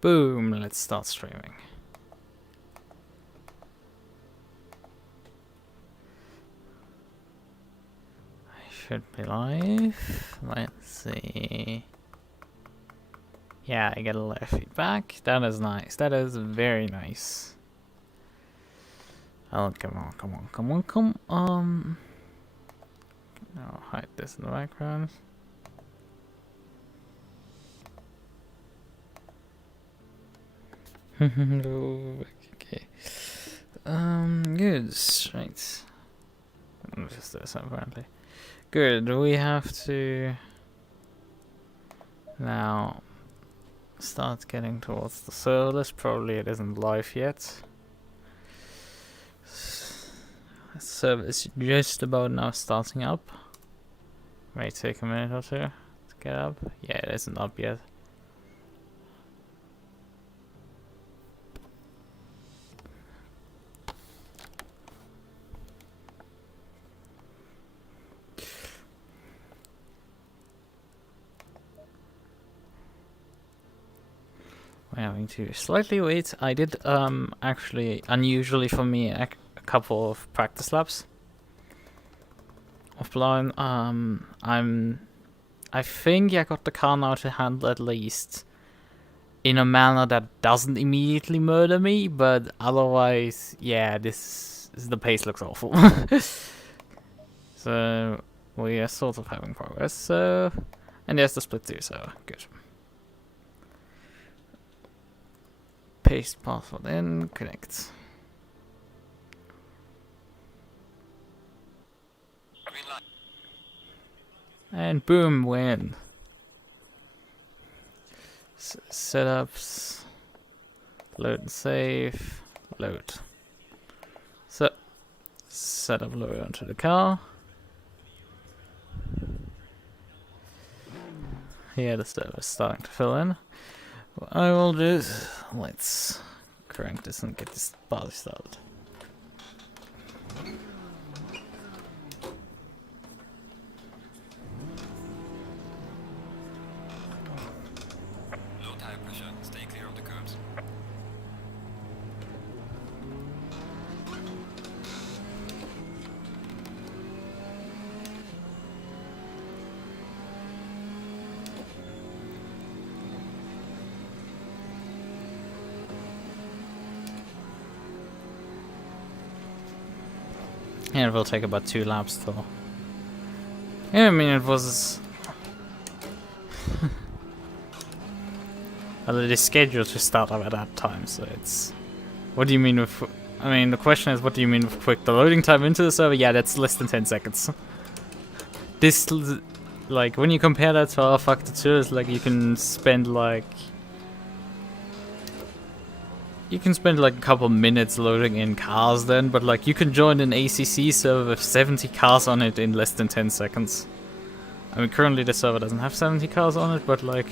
Boom, let's start streaming. I should be live. Let's see. Yeah, I get a live feedback. That is nice. That is very nice. Oh, come on. I'll hide this in the background. Okay. Good. Right. Just this apparently. Good. We have to now start getting towards the serverless. Probably it isn't live yet. The server is just about now starting up. May take a minute or two to get up. Yeah, it isn't up yet. We're having to slightly wait. I did actually, unusually for me, a couple of practice laps offline. I think I got the car now to handle at least in a manner that doesn't immediately murder me, but otherwise, yeah, the pace looks awful. So we are sort of having progress. So, and there's the split too. So good. Paste password in, connect. And boom, win. Setups, load and save, load. So, setup load onto the car. Here the server's starting to fill in. What I will do is, let's crank this and get this party started. Low tire pressure, stay clear of the curbs. Yeah, it will take about 2 laps though. Yeah, I mean it was well, it is scheduled to start up at that time, so it's what do you mean with I mean the question is what do you mean with quick? The loading time into the server, yeah, that's less than 10 seconds. This like when you compare that to our factor 2, it's like you can spend like a couple minutes loading in cars then, but like you can join an ACC server with 70 cars on it in less than 10 seconds. I mean currently the server doesn't have 70 cars on it, but like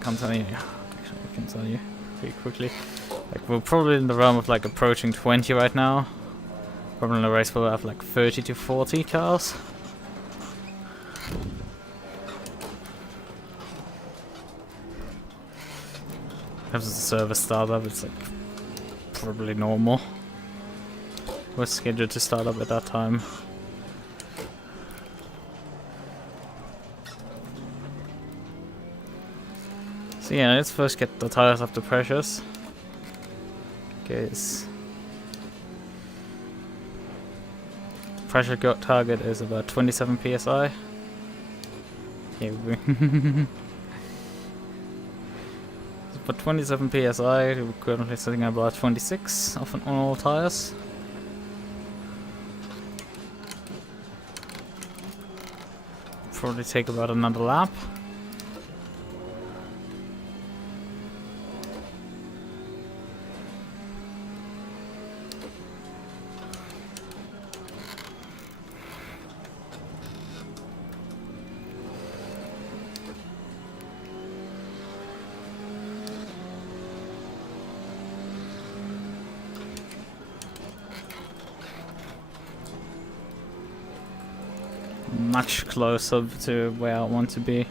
can't tell you. Actually I can tell you pretty quickly. Like we're probably in the realm of like approaching 20 right now. Probably in the race we'll have like 30 to 40 cars. As the server startup, it's like probably normal. We're scheduled to start up at that time. So yeah, let's first get the tires up to pressures. Because pressure target is about 27 psi. Here we go. But 27 psi, we're currently sitting at about 26 on all tires. Probably take about another lap. Much closer to where I want to be.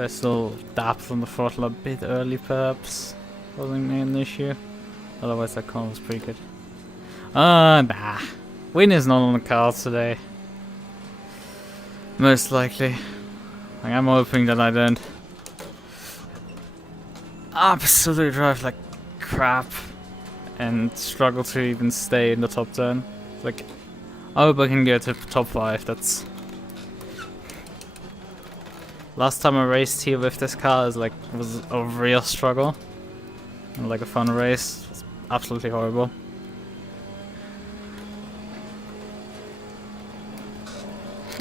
There's still depth on the throttle a bit early, perhaps, causing me an issue. Otherwise, that car was pretty good. Nah. Win is not on the cards today. Most likely. Like, I'm hoping that I don't absolutely drive like crap and struggle to even stay in the top 10. Like, I hope I can get to top 5. That's... Last time I raced here with this car was a real struggle. And like a fun race. It was absolutely horrible.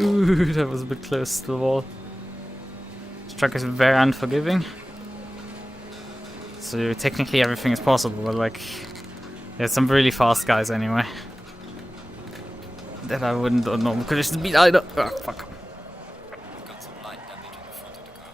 Ooh, that was a bit close to the wall. This track is very unforgiving. So technically everything is possible, but like, there's some really fast guys anyway. That I wouldn't normally conditions beat either. Oh, fuck. Got some light damage in the front of the car.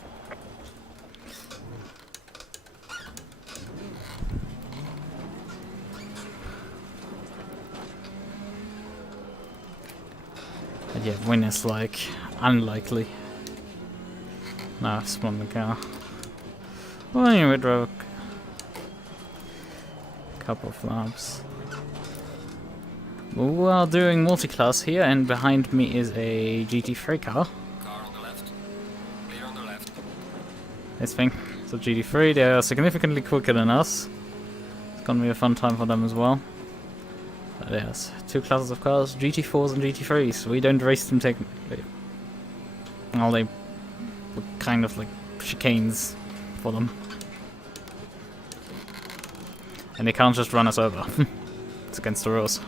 But yeah, win is like unlikely. No, spawn the car. Well, anyway, drove a couple of laps. We are doing multi-class here, and behind me is a GT3 car. Car on the left. Clear on the left. This thing. So GT3, they are significantly quicker than us. It's gonna be a fun time for them as well. But yes, two classes of cars, GT4s and GT3s. We don't race them technically. Well, they were kind of like chicanes for them. And they can't just run us over. It's against the rules.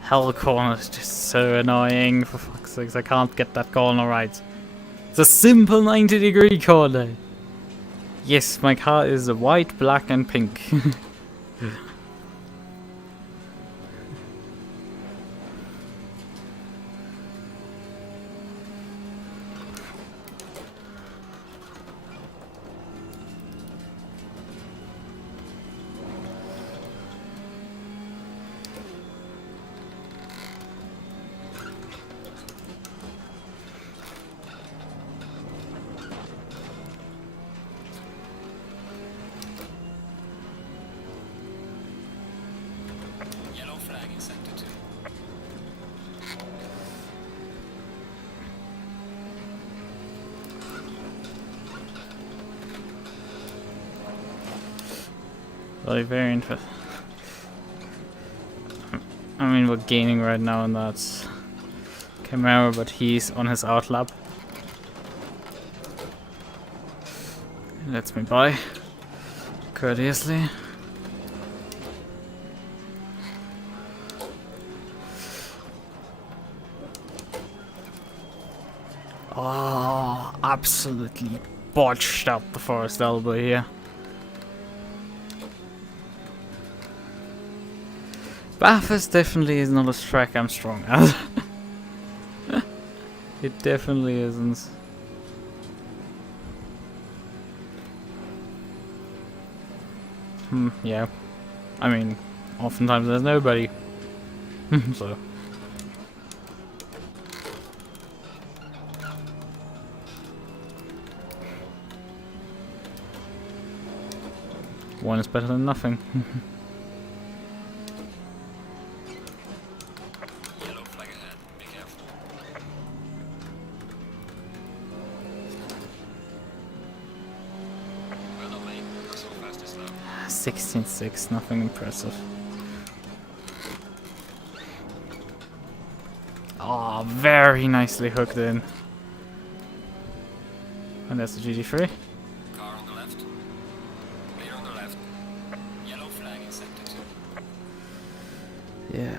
Hell corner is just so annoying, for fuck's sakes, I can't get that corner right. It's a simple 90-degree corner. Yes, my car is white, black and pink. Yellow flag in sector 2. Very interesting. I mean, we're gaining right now, and that's Camaro, but he's on his outlap. Lets me by courteously. Oh, absolutely botched up the forest elbow here. Bathurst definitely is not a track I'm strong at. It definitely isn't. Yeah. I mean, oftentimes there's nobody. So. One is better than nothing. Yellow flag ahead. Be careful. Well done, mate. So fast this lap. 16.6, nothing impressive. Oh, very nicely hooked in. And that's the GT3. Car on the left. Clear on the left. Yellow flag in sector 2. Yeah.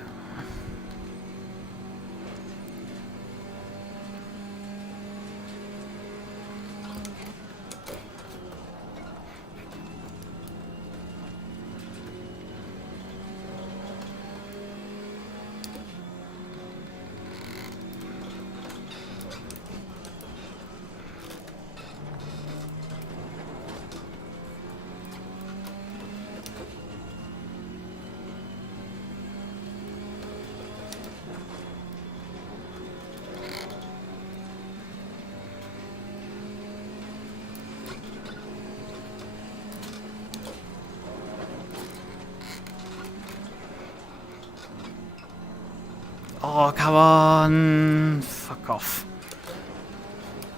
Oh, come on! Fuck off.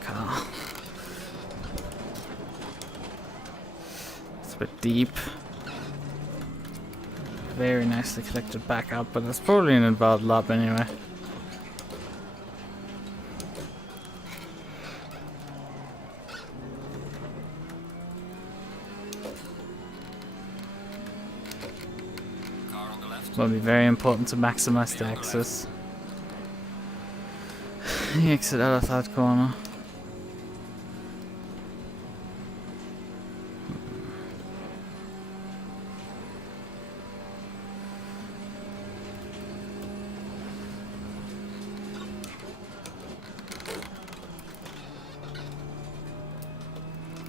Car. It's a bit deep. Very nicely collected back up, but it's probably an invalid lap anyway. Car on the left. Will be very important to maximize the access. The exit out of that corner.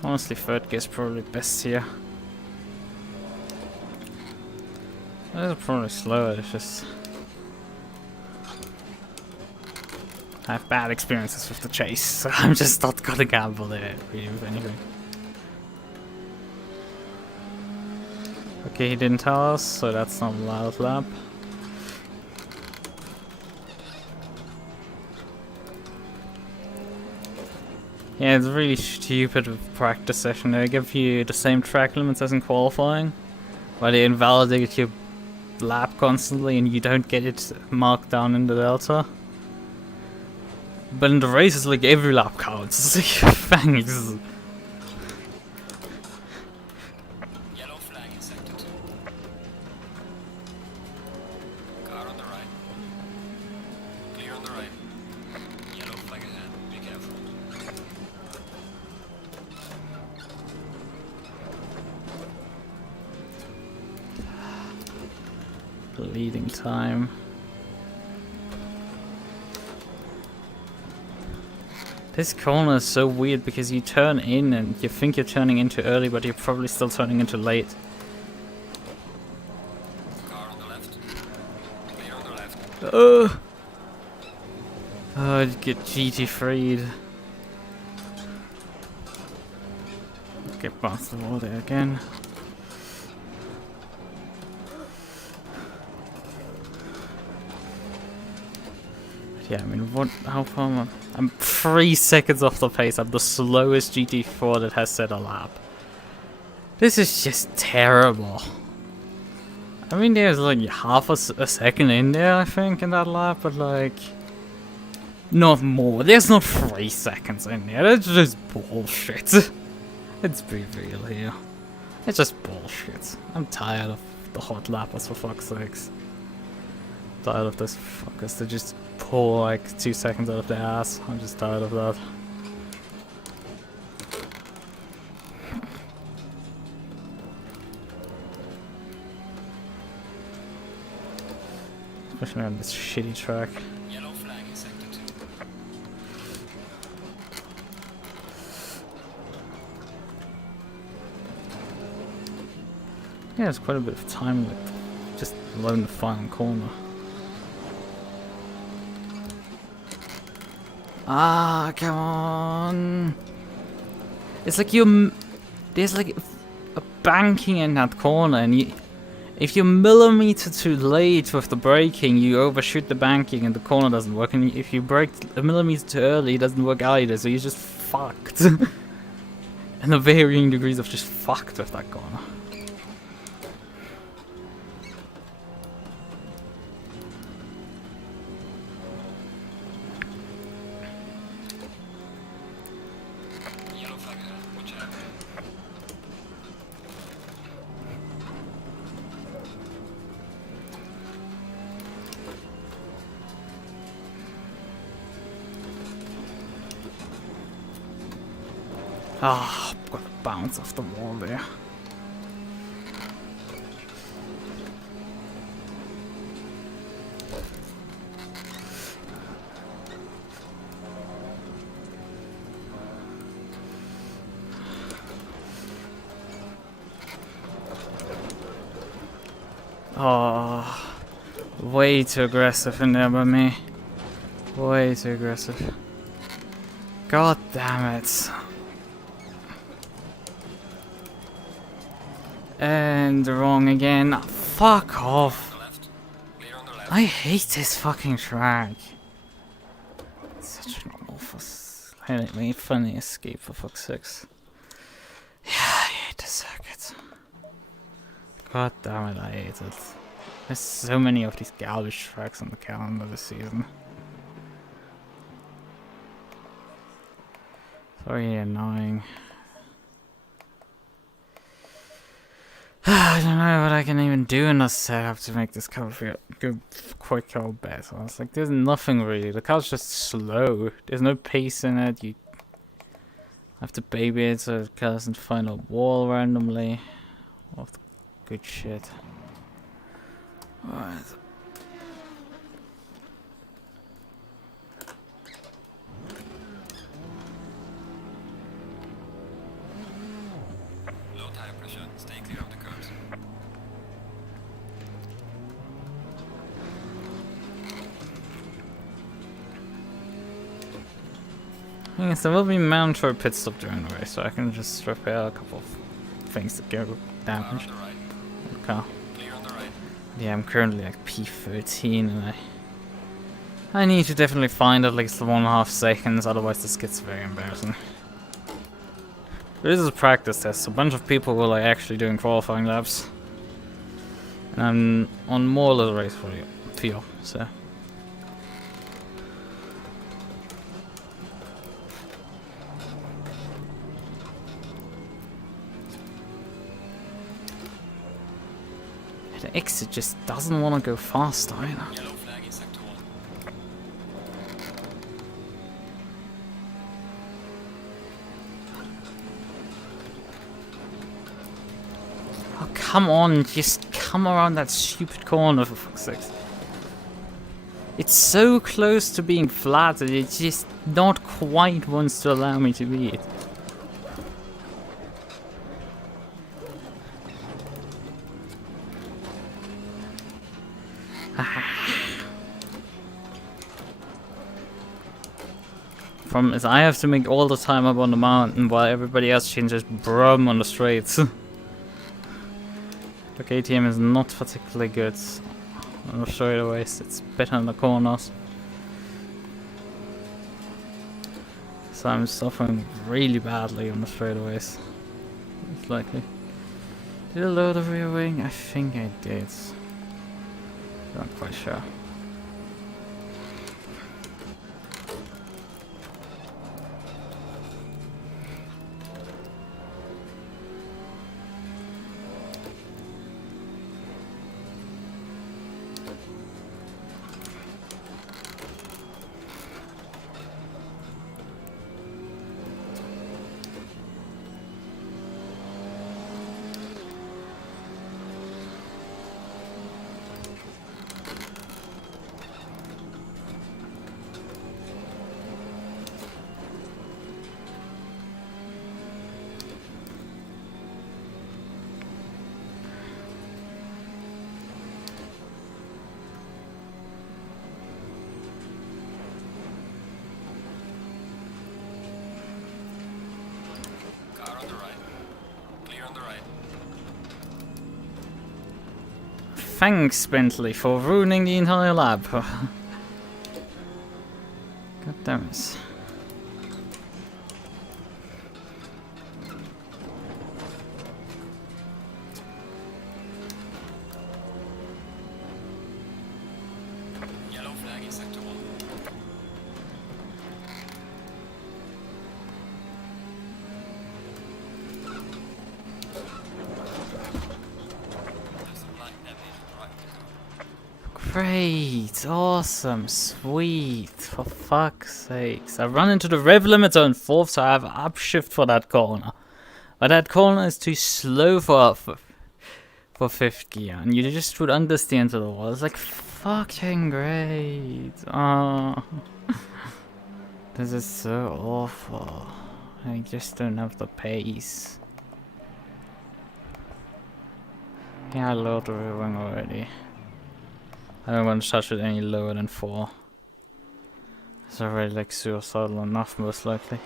Honestly, third gear is probably best here. Those are probably slower, it's just... I have bad experiences with the chase, so I'm just not gonna gamble there, really, with anything. Okay, he didn't tell us, so that's not a loud lap. Yeah, it's really stupid with practice session. They give you the same track limits as in qualifying, but they invalidate your lap constantly and you don't get it marked down in the delta. But in the races, like, every lap counts. It's like, thanks. Yellow flag in sector 2. Car on the right. Clear on the right. Yellow flag ahead. Be careful. Leading time. This corner is so weird because you turn in and you think you're turning in too early, but you're probably still turning in too late. Car on the left. Clear on the left. Oh, I'd get GT3'd. Get past the wall there again. Yeah, I mean, what? How far am I? I'm 3 seconds off the pace. I'm the slowest GT4 that has set a lap. This is just terrible. I mean, there's like half a second in there, I think, in that lap, but like... Not more. There's not 3 seconds in there. That's just bullshit. Let's be real here. It's just bullshit. I'm tired of the hot lappers, for fuck's sakes. Tired of those fuckers that just pull like 2 seconds out of their ass. I'm just tired of that. Especially on this shitty track. Yellow flag in sector 2. Yeah, there's quite a bit of time left. Just alone the final corner. Ah, come on! It's like there's like a banking in that corner, and if you're millimeter too late with the braking, you overshoot the banking, and the corner doesn't work. And if you brake a millimeter too early, it doesn't work either. So you're just fucked. And the varying degrees of just fucked with that corner. Ah, oh, got to bounce off the wall there. Oh, way too aggressive in there by me. Way too aggressive. God damn it. And wrong again. Fuck off. Left. Clear on the left. I hate this fucking track. It's such an awful... Anyway, funny escape for fuck's sakes. Yeah, I hate the circuit. God damn it, I hate it. There's so many of these garbage tracks on the calendar this season. So annoying. I don't know what I can even do in this setup to make this car go quicker or better. It's like there's nothing really. The car's just slow. There's no pace in it. You have to baby it so it doesn't find a wall randomly. All of the good shit. Alright. Low tire pressure. Stay clear of the curves. Yes, there will be mount for a pit stop during the race, so I can just repair a couple of things that go damaged. Okay. Clear on the right. Yeah, I'm currently like P13 and I need to definitely find at least 1.5 seconds, otherwise this gets very embarrassing. This is a practice test, a bunch of people were like actually doing qualifying laps. And I'm on more or less race field, so. The exit just doesn't want to go fast either. Yellow flag in sector 1. Oh, come on, just come around that stupid corner for fuck's sake. It's so close to being flat that it just not quite wants to allow me to be it. Problem is I have to make all the time up on the mountain while everybody else changes brum on the straights. The KTM is not particularly good on the straightaways, it's better in the corners. So I'm suffering really badly on the straightaways. It's likely. Did I load the rear wing? I think I did. Not quite sure. Thanks, Bentley, for ruining the entire lab. God damn it. Yellow flag in sector 1. Great, awesome, sweet, for fuck's sakes. I run into the rev limiter in 4th, so I have upshift for that corner. But that corner is too slow for 5th gear, and you just would understand to the wall. It's like fucking great. Oh, this is so awful. I just don't have the pace. Yeah, I lowered the rear wing already. I don't want to touch it any lower than 4. It's already like suicidal enough, most likely.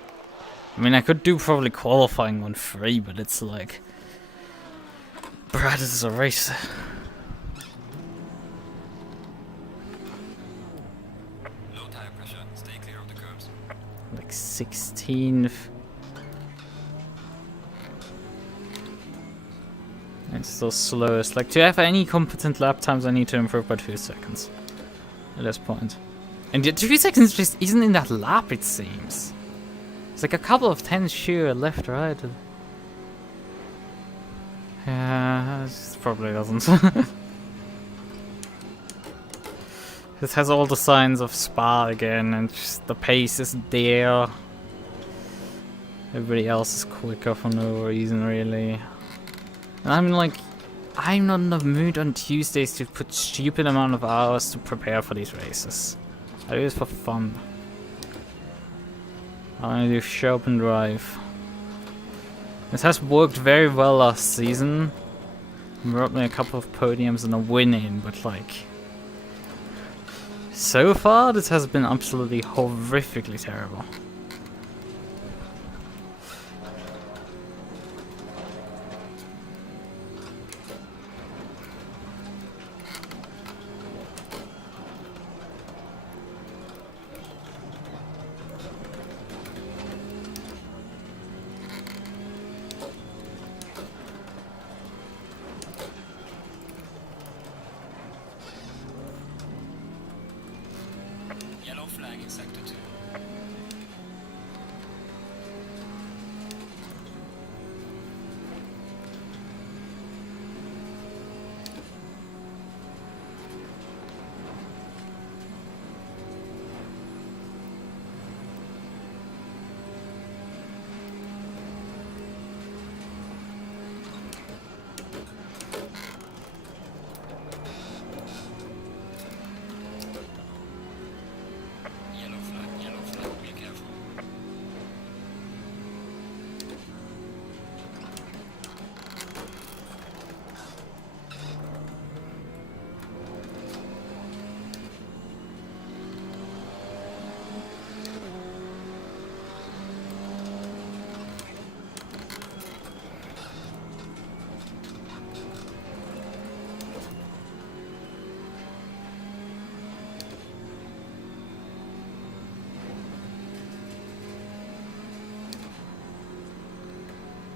I mean, I could do probably qualifying on 3, but it's like... Bruh, this is a race. like 16th. It's still slowest. Like, to have any competent lap times, I need to improve by 2 seconds at this point. And the 2 seconds just isn't in that lap, it seems. It's like a couple of tenths sure left, right? Yeah, it probably doesn't. This has all the signs of Spa again, and just the pace isn't there. Everybody else is quicker for no reason, really. And I'm like, I'm not in the mood on Tuesdays to put stupid amount of hours to prepare for these races. I do this for fun. I want to do show up and drive. This has worked very well last season. Brought me a couple of podiums and a win in, but like, so far this has been absolutely horrifically terrible. Yellow flag in sector 2. Yellow flag, be careful.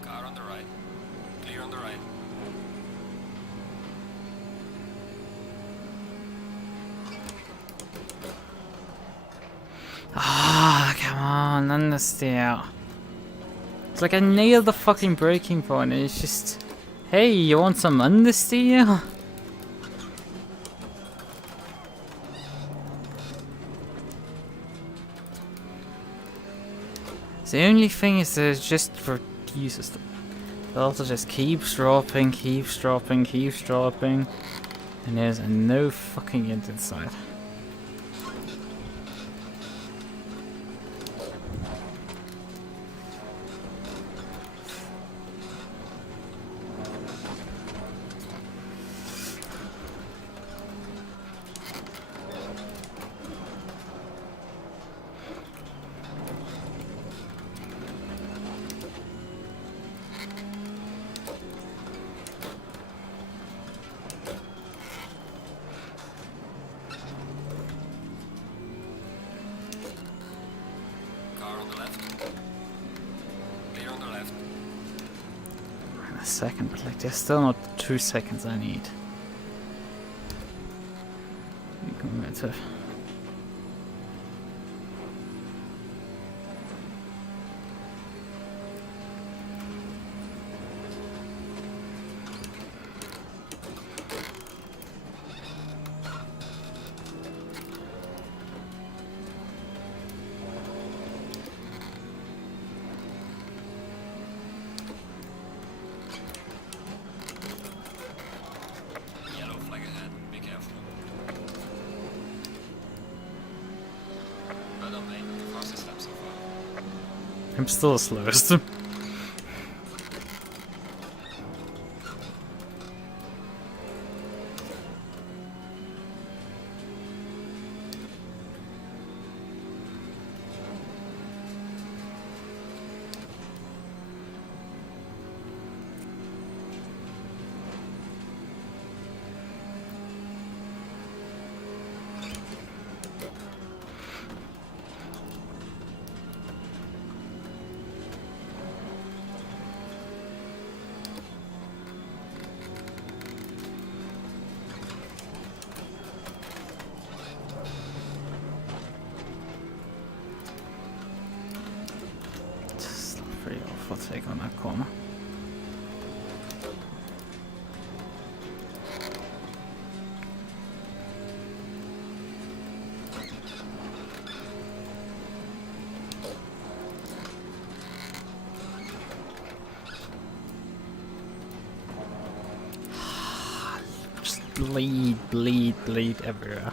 Car on the right. Clear on the right. Ah, come on, understeer. It's like I nailed the fucking braking point and it's just, hey, you want some understeer? The only thing is that it just reduces them. It also just keeps dropping, keeps dropping, keeps dropping. And there's no fucking end inside. Car on the left. Clear on the left. In a second, but like there's still not 2 seconds I need. Better. Yellow flag ahead. Be careful. Well done, mate. The fastest lap so far. I'm still the slowest. awful take on that corner. Just bleed everywhere.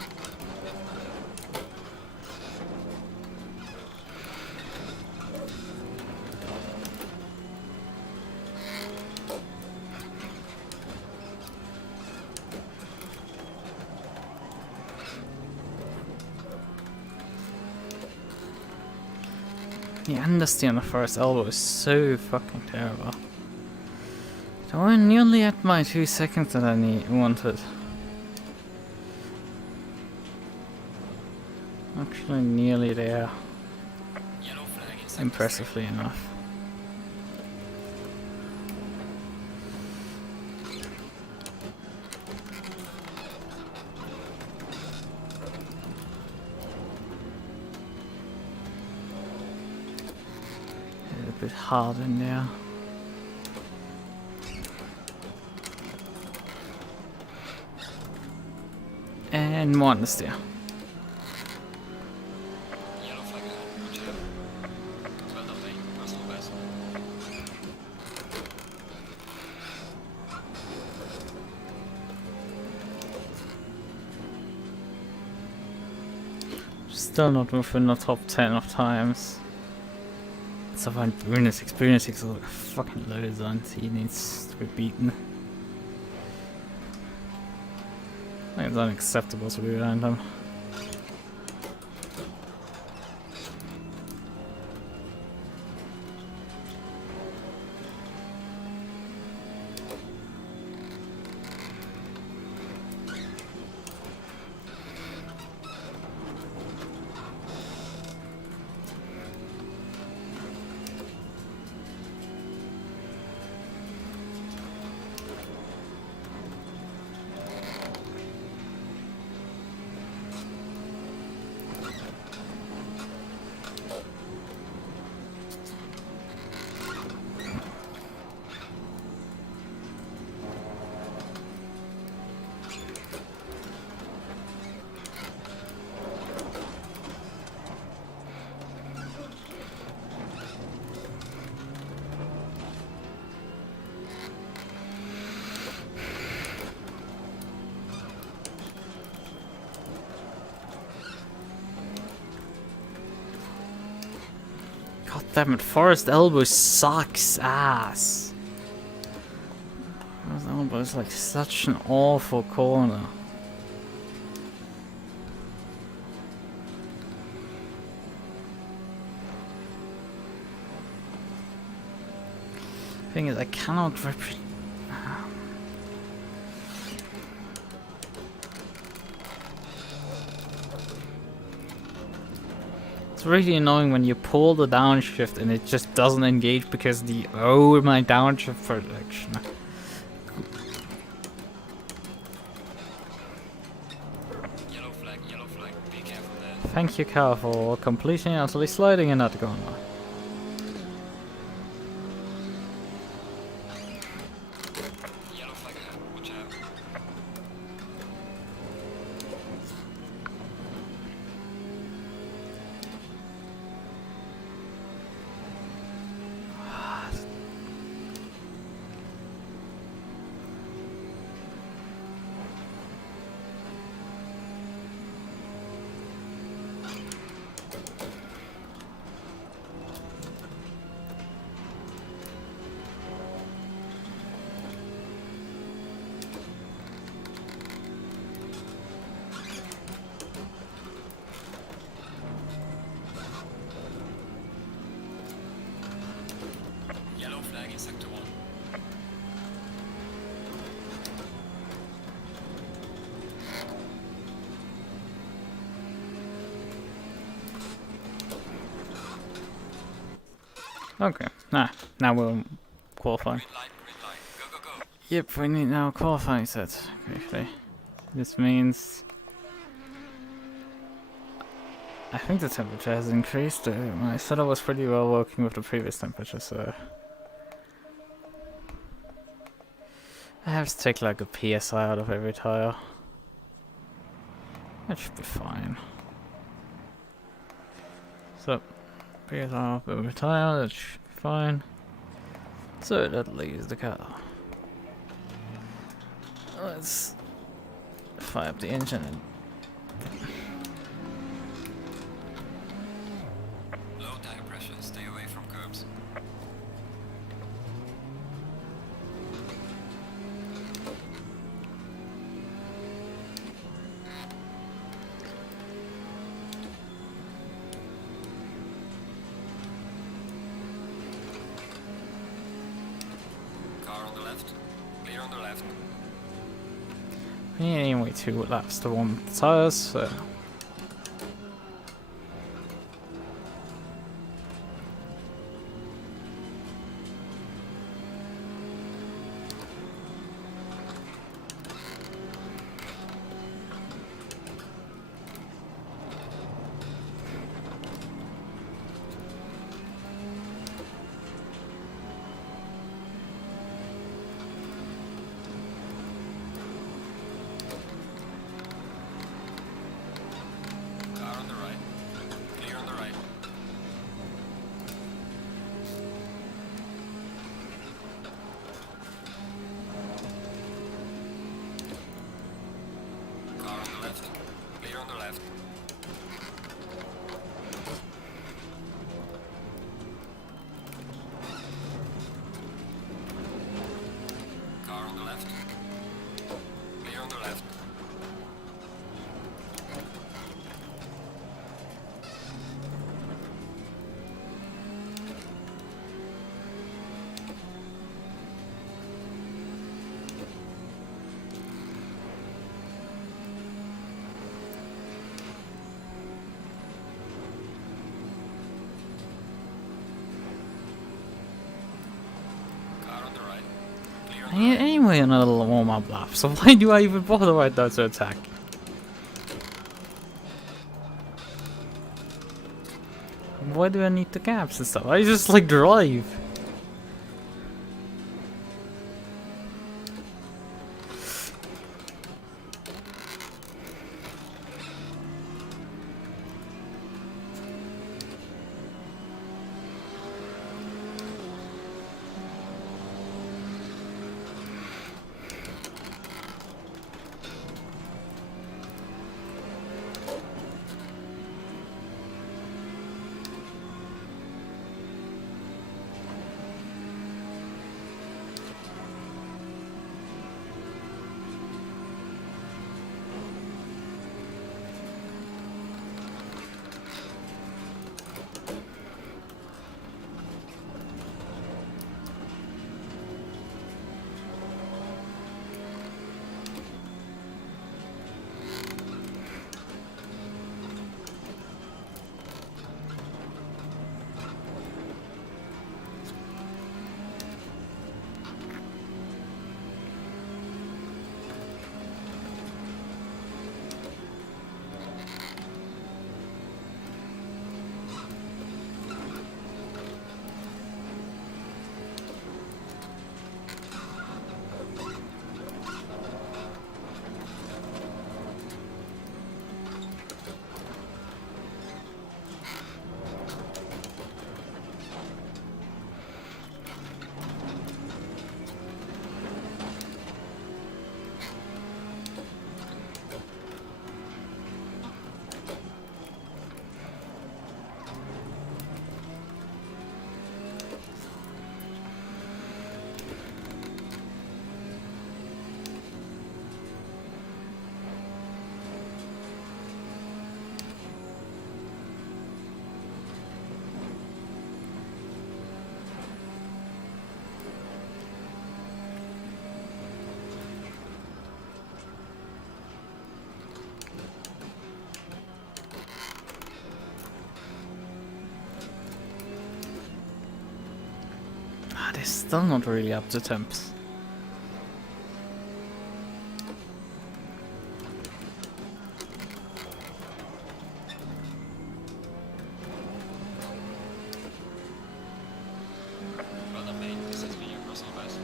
The understeer on the first elbow is so fucking terrible. I went nearly at my 2 seconds that I wanted. Actually nearly there. Yellow flag in sector Impressively enough. A bit hard in there. And more understeer. Yellow flag ahead. Watch out. Well done, mate. Personal best. Still not within the top 10 of times. So far, Boonatix is like a fucking loser and he needs to be beaten. I think it's unacceptable to be around him. God damn it, Forest Elbow sucks ass. Forest Elbow is like such an awful corner. Thing is, I cannot It's really annoying when you pull the downshift and it just doesn't engage because my downshift protection. Yellow flag, be careful there. Thank you, Car, for completely and utterly sliding in that corner. Yellow flag ahead, watch out. Yellow flag in sector 1. Okay, now we'll qualify. Green light, go, go, go. Yep, we need now a qualifying set, briefly. This means... I think the temperature has increased. My setup was pretty well working with the previous temperature, so have to take like a PSI out of every tire. That should be fine. So, PSI off every tire, that should be fine. So that leaves the car. Let's fire up the engine and Low tire pressure, stay away from curbs. Car on the left, clear on the left. we need anyway 2 laps to warm the tires, so Car on the right, clear on the right. Car on the left, clear on the left. Car on the left, clear on the left. Car on the right, clear on the right. anyway another warm-up lap, so why do I even bother right now to attack? Why do I need the gaps and stuff? I just like drive. They're still not really up to temps. Rather main, this is video crossing bus.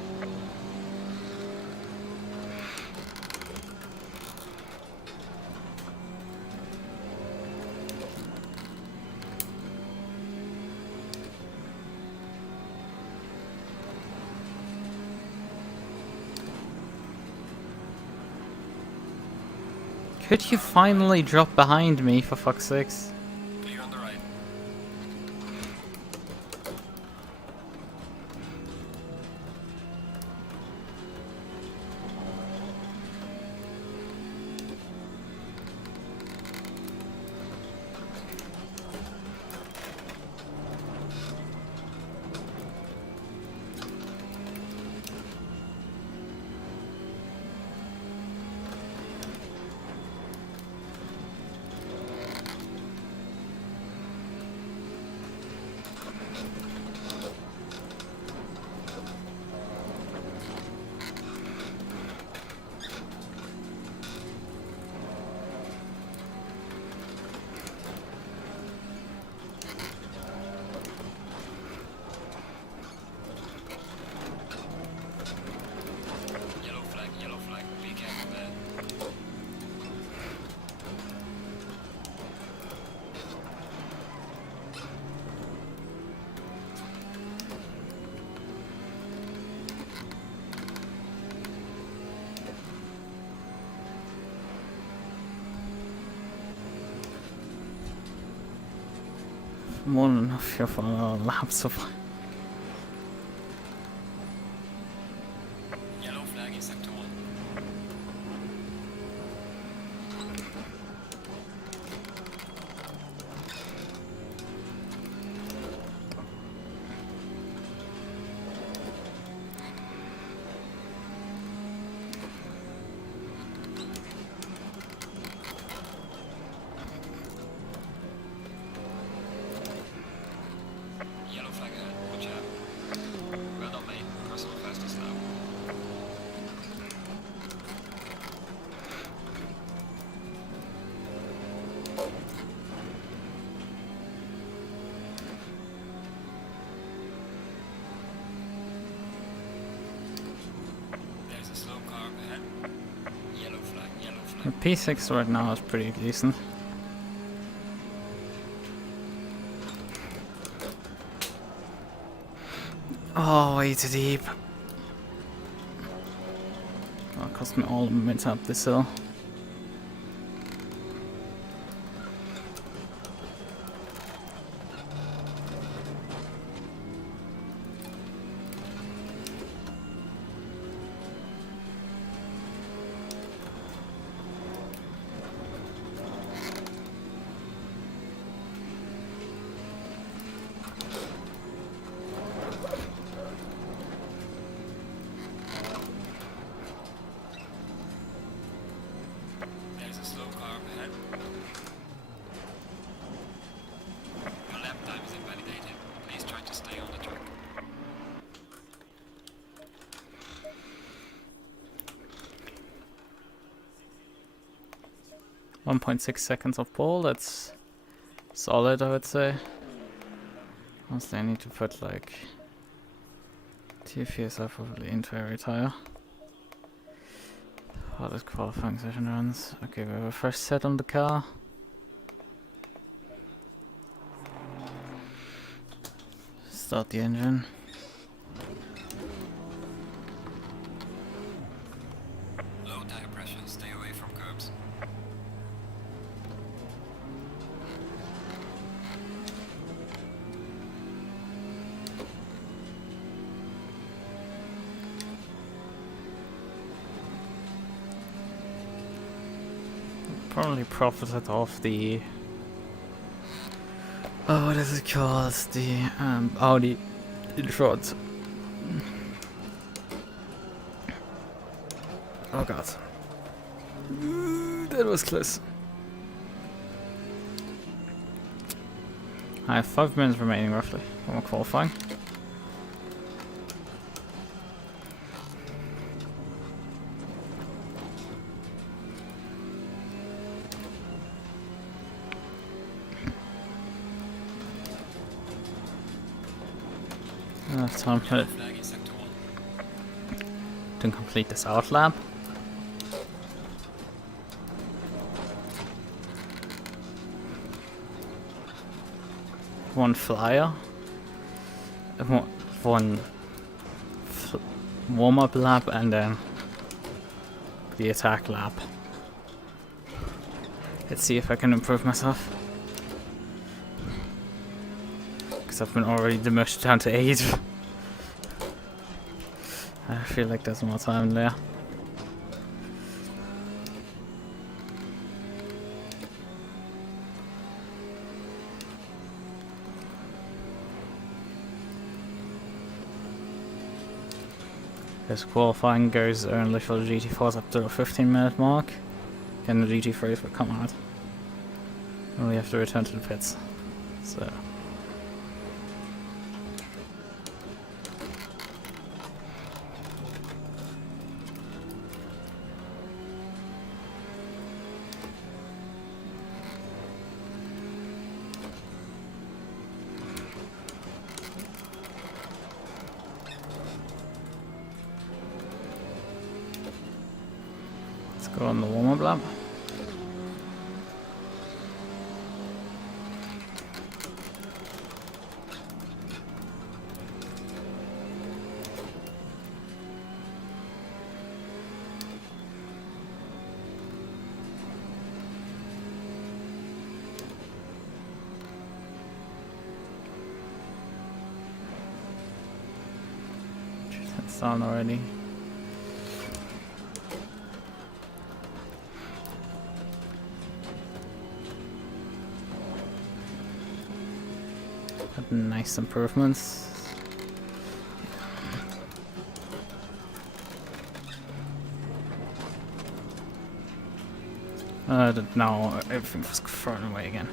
Could you finally drop behind me, for fuck's sakes? Clear on the right. Yellow flag, be careful there. More than enough here for a lap so far. Yellow flag in sector 1. Yellow flag ahead, watch out. Well done, mate. Crossing the fastest now. There's a slow car up ahead. Yellow flag, yellow flag. The P6 right now is pretty decent. Oh, way too deep. Oh, it cost me all the minutes up this hill. There's a slow car up ahead. Your lap time is invalidated. Please try to stay on the track. .6 of pole, that's solid, I would say. Honestly, I need to put like TFSI probably into every tire. How does qualifying session runs? Okay, we have a fresh set on the car. Start the engine. Low tire pressure, stay away from curbs. Probably profited off the what is it called? The Audi insurance. Oh god. That was close. I have 5 minutes remaining roughly for my qualifying. Enough time Yellow flag in sector 1. to complete this out lap. One flyer, one warm-up lap, and then the attack lap. Let's see if I can improve myself. Because I've been already demoted down to 8. I feel like there's more time there. This qualifying goes only for the GT4s up to the 15-minute mark. Then the GT3s will come out. And we have to return to the pits. So. Go on the warm-up lap. It's on already. Nice improvements. Now everything was thrown away again.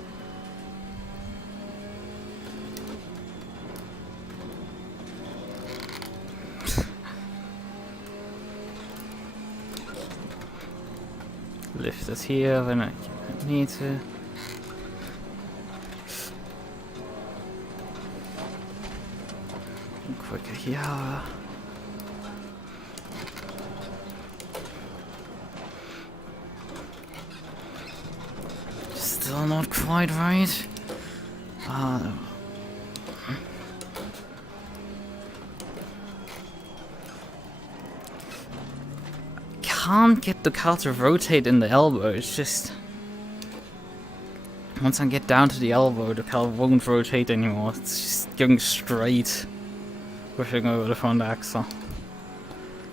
Lift this here when I need to. Quicker here. Still not quite right. Can't get the car to rotate in the elbow. It's just once I get down to the elbow, the car won't rotate anymore. It's just going straight. Pushing over the front axle.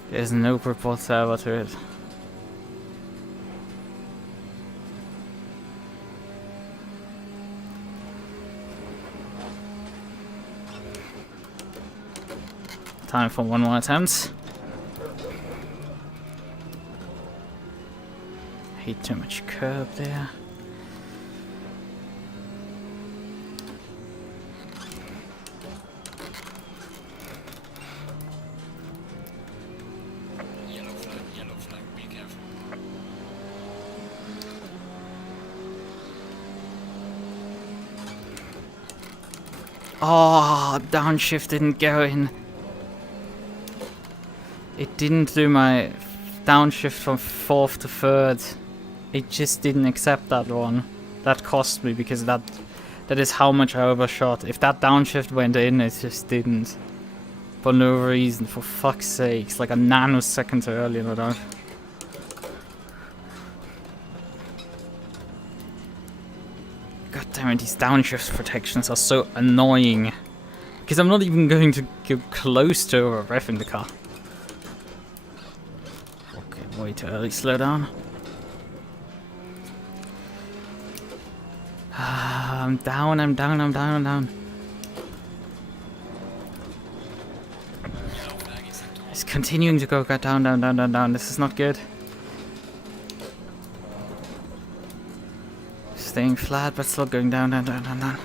There's no grip whatsoever to it. Time for one more attempt. Hate too much curb there. Yellow flag, be careful. Oh, downshift didn't go in. It didn't do my downshift from 4th to 3rd. It just didn't accept that one. That cost me because that is how much I overshot. If that downshift went in, it just didn't. For no reason, for fuck's sakes. Like a nanosecond earlier than that. God damn it, these downshift protections are so annoying. Because I'm not even going to get close to over-reffing the car. Okay, way too early, slow down. I'm down, I'm down, I'm down, I'm down. It's continuing to go down, down, down, down, down. This is not good. Staying flat, but still going down, down, down, down, down.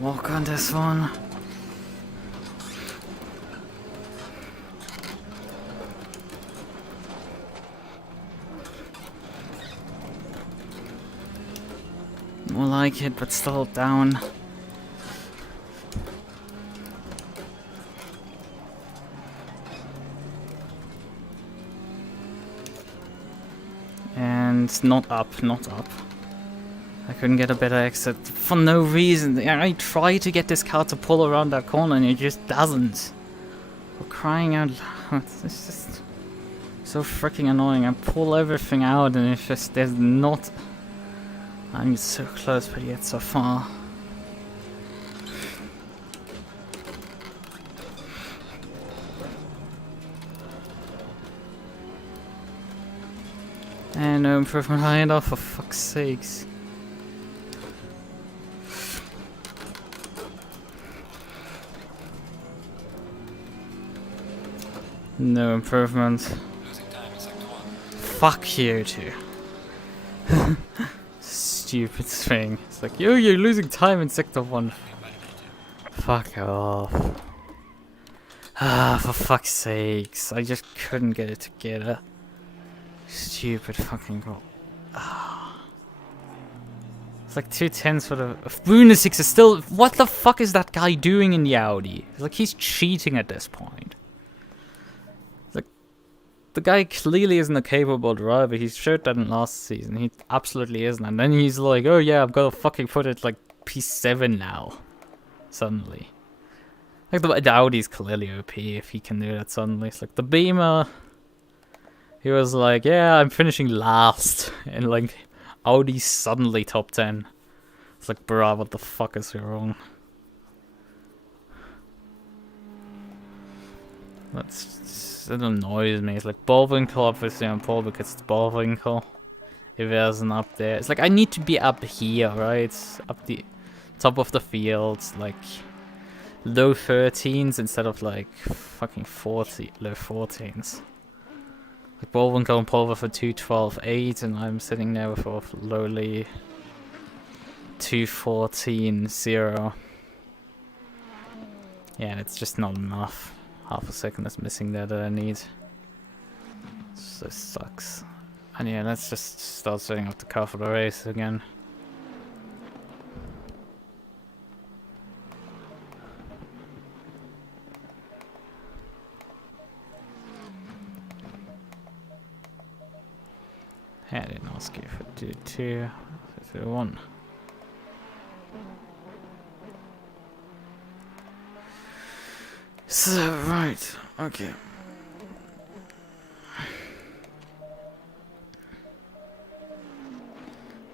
Walk on this one. More like it, but still down. And not up, not up. I couldn't get a better exit for no reason. I tried to get this car to pull around that corner and it just doesn't. For crying out loud, it's just So freaking annoying. I pull everything out and it's just, there's not... I'm so close but yet so far. And no improvement either, for fuck's sakes. No improvement. Losing time in sector 1. Fuck you two. Stupid thing. It's like, yo, you're losing time in sector 1. Fuck off. Ah, for fuck's sakes. I just couldn't get it together. Stupid fucking goal. Ah. It's like 210s for the... Boonatix is still... What the fuck is that guy doing in the Audi? It's like he's cheating at this point. The guy clearly isn't a capable driver. He showed that in last season. He absolutely isn't. And then he's like, oh yeah, I've got to fucking put it like P7 now. Suddenly. Like the Audi's clearly OP if he can do that suddenly. It's like the Beamer. He was like, yeah, I'm finishing last. And like, Audi's suddenly top 10. It's like, bruh, what the fuck is wrong? It annoys me. It's like Bullwinkle, obviously on pole because it's Bullwinkle. If there's an up there, it's like I need to be up here, right? Up the top of the field, like low 13s instead of like fucking 40, low 14s. Like Bullwinkle and pole with a 212.8, and I'm sitting there with a lowly 214.0. Yeah, it's just not enough. Half a second is missing there that I need. So sucks. And yeah, let's just start setting up the car for the race again. I didn't ask you if I do 2, if I do 1. So, right, okay. I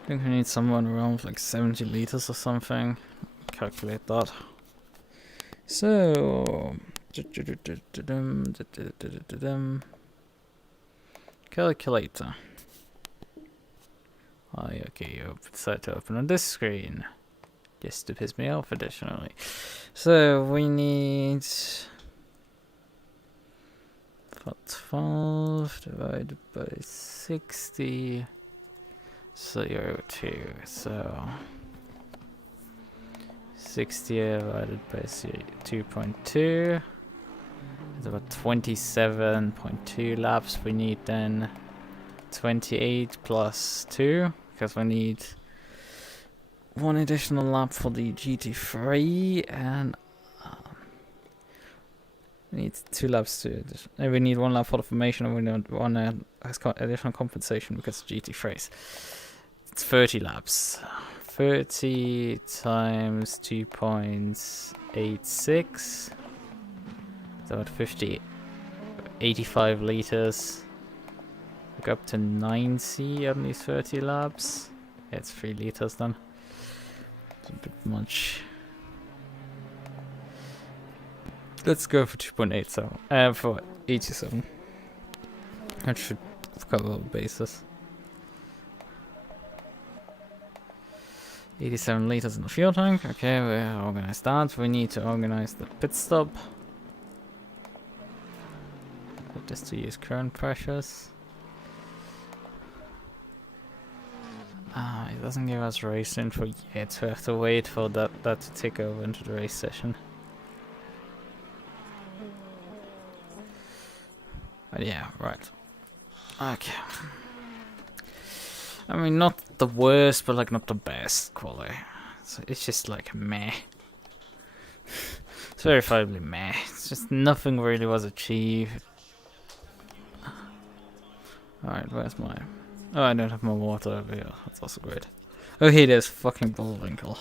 think we need someone around like 70 liters or something. Calculate that. So, calculator. Oh, okay, you decide to open on this screen. Just to piss me off additionally. So we need 12 divided by 60 02. So 60 divided by 2.2 is about 27.2 laps. We need then 28 plus 2 because we need one additional lap for the GT3 and we need 2 laps to we need 1 lap for the formation and we need 1 additional compensation because of GT3s. It's 30 laps. 30 times 2.86 is about 85 liters. Look up to 90 on these 30 laps. Yeah, it's 3 liters then. It's a bit much. Let's go for 2.8, so for 87. That should cover all bases. 87 liters in the fuel tank. Okay, we organize that. We need to organize the pit stop. Just to use current pressures. It doesn't give us race info yet, so we have to wait for that to take over into the race session. But yeah, right. Okay. I mean, not the worst, but like not the best quality. So it's just like meh. It's verifiably meh. It's just nothing really was achieved. Alright, where's my... Oh, I don't have my water over here. That's also great. Oh, hey, there's fucking Bullwinkle.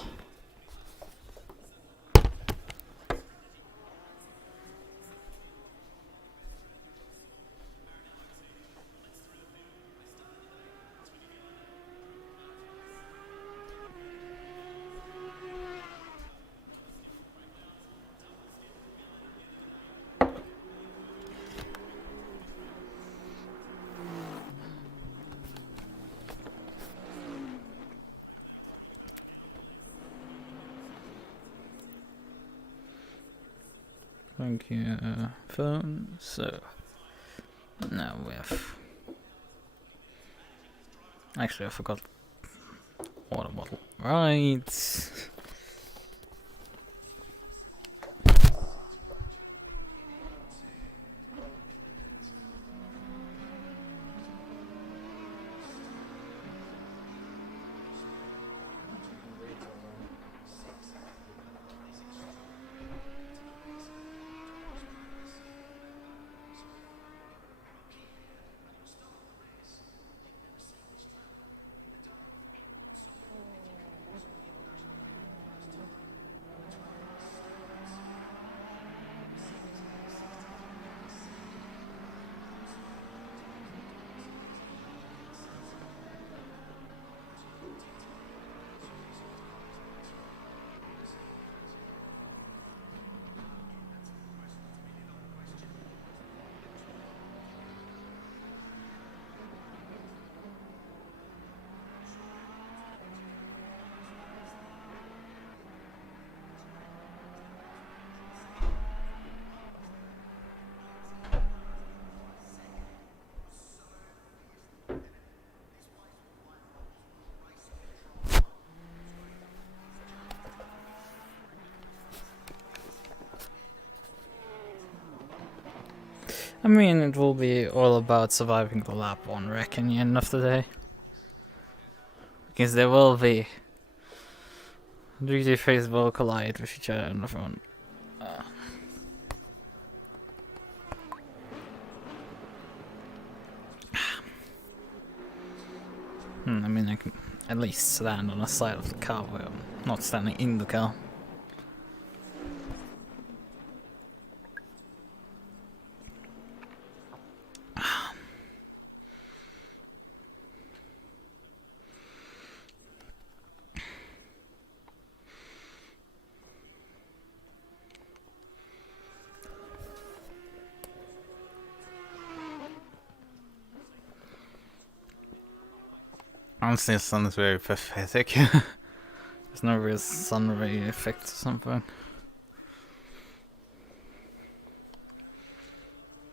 Thank you, phone. So now we have. Actually, I forgot water bottle. Right. I mean, it will be all about surviving the lap 1 wreck in the end of the day. Because there will be GT3s will collide with each other in the front. I mean, I can at least stand on the side of the car where I'm not standing in the car. Honestly, the sun is very pathetic. There's no real sun ray effect or something.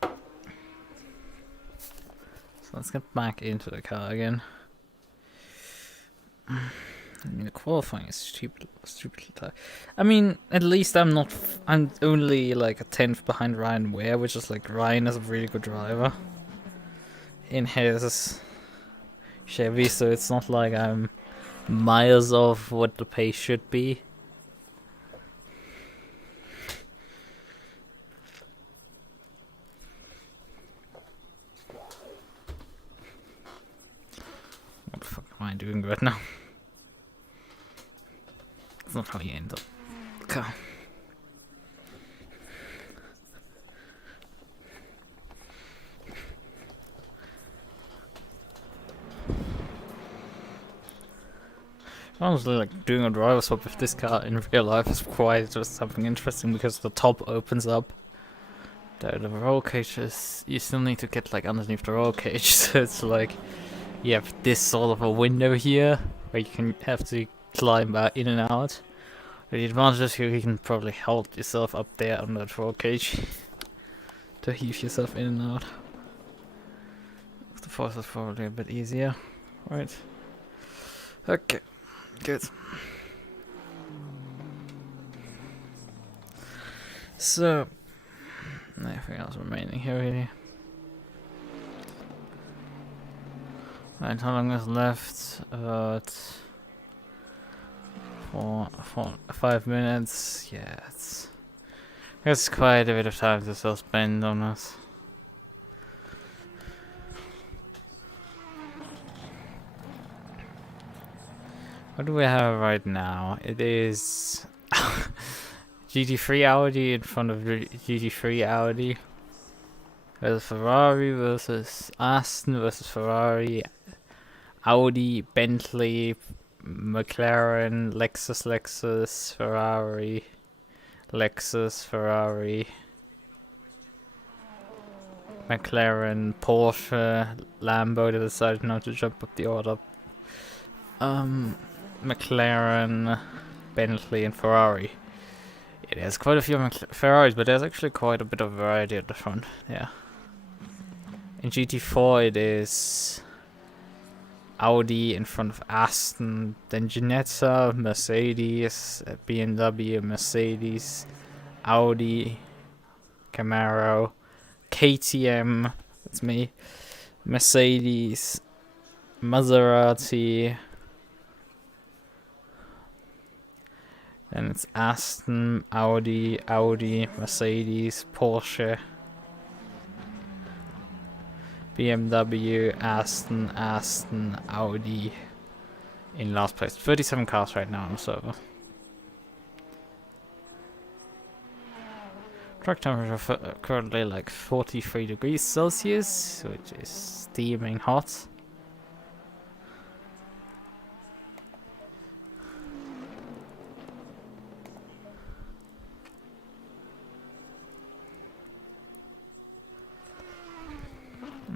So let's get back into the car again. I mean, the qualifying is stupidly tight. I mean, at least I'm only like a 10th behind Ryan Ware, which is like Ryan is a really good driver in his Chevy, so it's not like I'm miles off what the pace should be. What the fuck am I doing right now? That's not how you end up. Okay. Honestly, like doing a driver swap with this car in real life is quite just something interesting because the top opens up. The roll cage is, you still need to get like underneath the roll cage, so it's like you have this sort of a window here where you can have to climb in and out. The advantage is you can probably hold yourself up there on that roll cage to heave yourself in and out. The force is probably a bit easier, right? Okay. Good. So, nothing else remaining here really. Right, how long is left? About 5 minutes. Yeah, it's quite a bit of time to still spend on this. What do we have right now? It is GT3 Audi in front of GT3 Audi versus Ferrari versus Aston versus Ferrari, Audi, Bentley, McLaren, Lexus, Ferrari, Lexus, Ferrari, McLaren, Porsche, Lambo. They decided not to jump up the order. McLaren, Bentley and Ferrari Yeah, there's quite a few Ferraris, but there's actually quite a bit of variety at the front. Yeah. In GT4 it is Audi in front of Aston, then Ginetta, Mercedes, BMW, Mercedes, Audi, Camaro, KTM, that's me, Mercedes, Maserati, then it's Aston, Audi, Mercedes, Porsche, BMW, Aston, Audi in last place. 37 cars right now on the server. Track temperature currently like 43 degrees Celsius, which is steaming hot.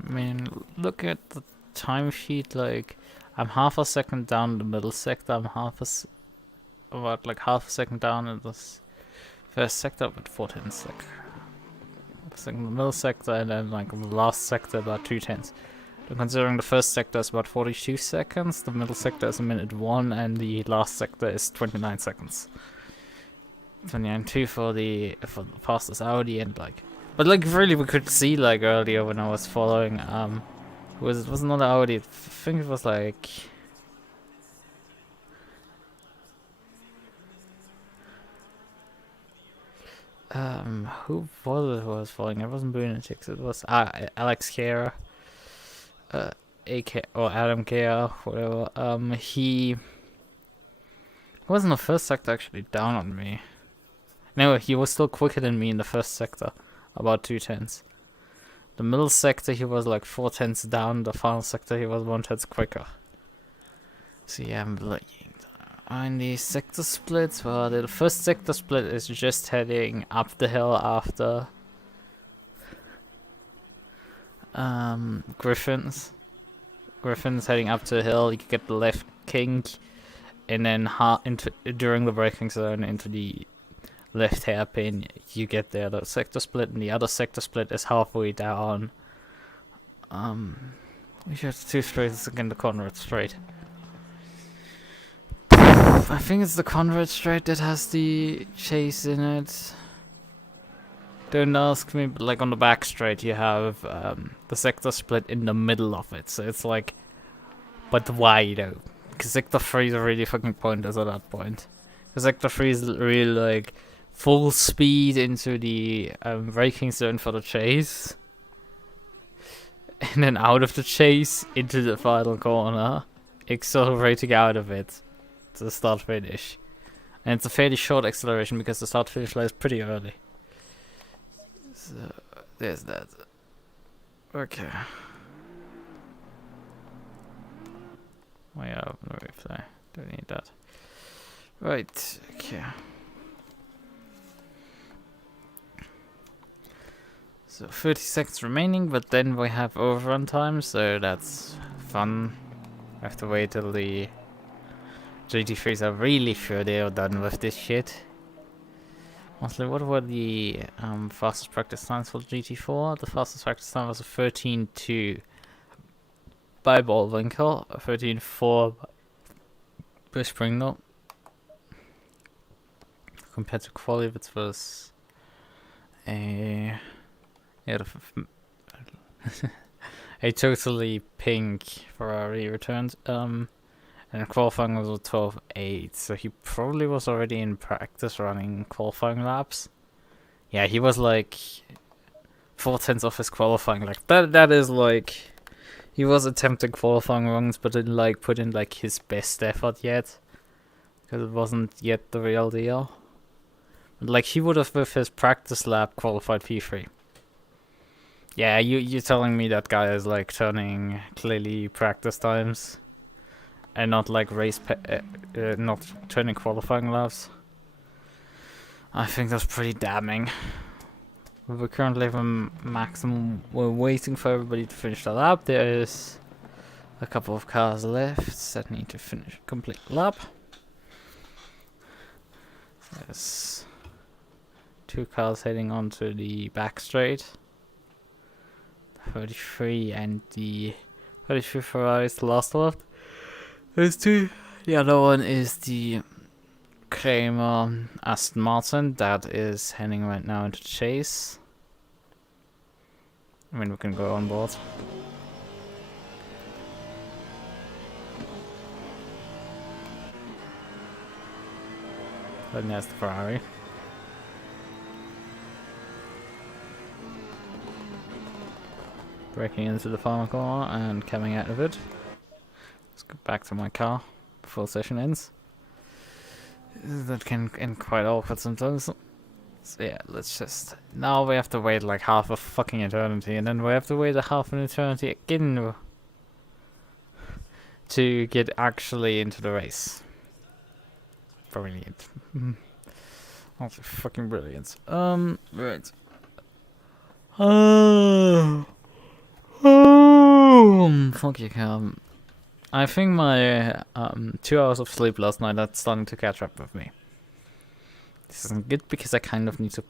I mean, look at the timesheet, like, I'm half a second down in the middle sector, I'm about like half a second down in this first sector, but 4/10, like, second the middle sector, and then like the last sector about 2/10. So considering the first sector is about 42 seconds, the middle sector is 1:01, and the last sector is 29 seconds. 29.2 for the fastest Audi, and like, but like really we could see like earlier when I was following, it was not Audi, I think it was like, who was it who was following? It wasn't Boonatix, it was Alex Kara, AK or Adam Kara, whatever. He wasn't the first sector actually down on me. No, he was still quicker than me in the first sector, about 2/10. The middle sector he was like 4/10 down, the final sector he was 1/10 quicker. So yeah, I'm looking on the sector splits. Well, the first sector split is just heading up the hill after Griffin's heading up to the hill. You get the left kink, and then during the braking zone into the left hairpin, you get there, the sector split, and the other sector split is halfway down. We should have 2 straights again, the Conrad straight. I think it's the Conrad straight that has the chase in it. Don't ask me, but like on the back straight you have the sector split in the middle of it, so it's like, but why though? Because sector 3 is really fucking pointless at that point. Because sector 3 is really like full speed into the braking zone for the chase, and then out of the chase into the final corner, accelerating out of it to start finish. And it's a fairly short acceleration because the start finish line is pretty early. So there's that. Okay. Oh yeah, no replay. Don't need that. Right, okay. So 30 seconds remaining, but then we have overrun time, so that's fun. I have to wait till the GT3s are really sure they are done with this shit. Honestly, what were the fastest practice times for GT4? The fastest practice time was a 13.2 by Ballwinkle, a 13.4 by Springnall. Compared to Quali, which was a a totally pink Ferrari returned. And qualifying was a 12.8, so he probably was already in practice running qualifying laps. Yeah, he was like 4/10 off his qualifying. Like that is like, he was attempting qualifying runs, but didn't like put in like his best effort yet, because it wasn't yet the real deal. But like he would have with his practice lap qualified P3. Yeah, you're telling me that guy is like turning clearly practice times, and not like not turning qualifying laps. I think that's pretty damning. We currently have a maximum. We're waiting for everybody to finish the lap. There is a couple of cars left that need to finish complete lap. There's 2 cars heading onto the back straight. 33 and the 33 Ferrari is the last one. There's 2. The other one is the Kramer Aston Martin that is heading right now into chase. I mean, we can go on board. Then there's the Ferrari. Breaking into the final corner and coming out of it. Let's go back to my car before session ends. That can end quite awkward sometimes. So yeah, let's just... Now we have to wait like half a fucking eternity, and then we have to wait a half an eternity again to get actually into the race. Brilliant. Also fucking brilliant. Right. Fuck you, Cam. I think my 2 hours of sleep last night that's starting to catch up with me. This isn't good because I kind of need to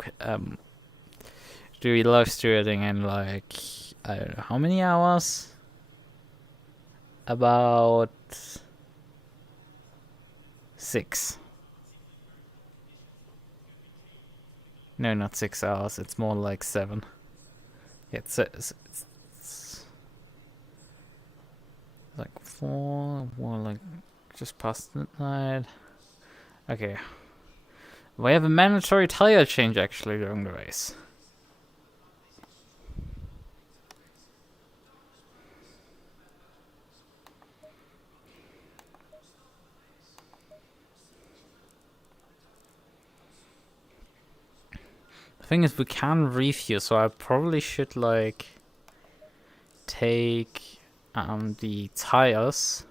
do live streaming in like, I don't know how many hours? About 6. No, not 6 hours, it's more like 7. Yeah, it's like 4, more like just past midnight. Okay. We have a mandatory tire change actually during the race. The thing is, we can refuel, so I probably should like take the tires.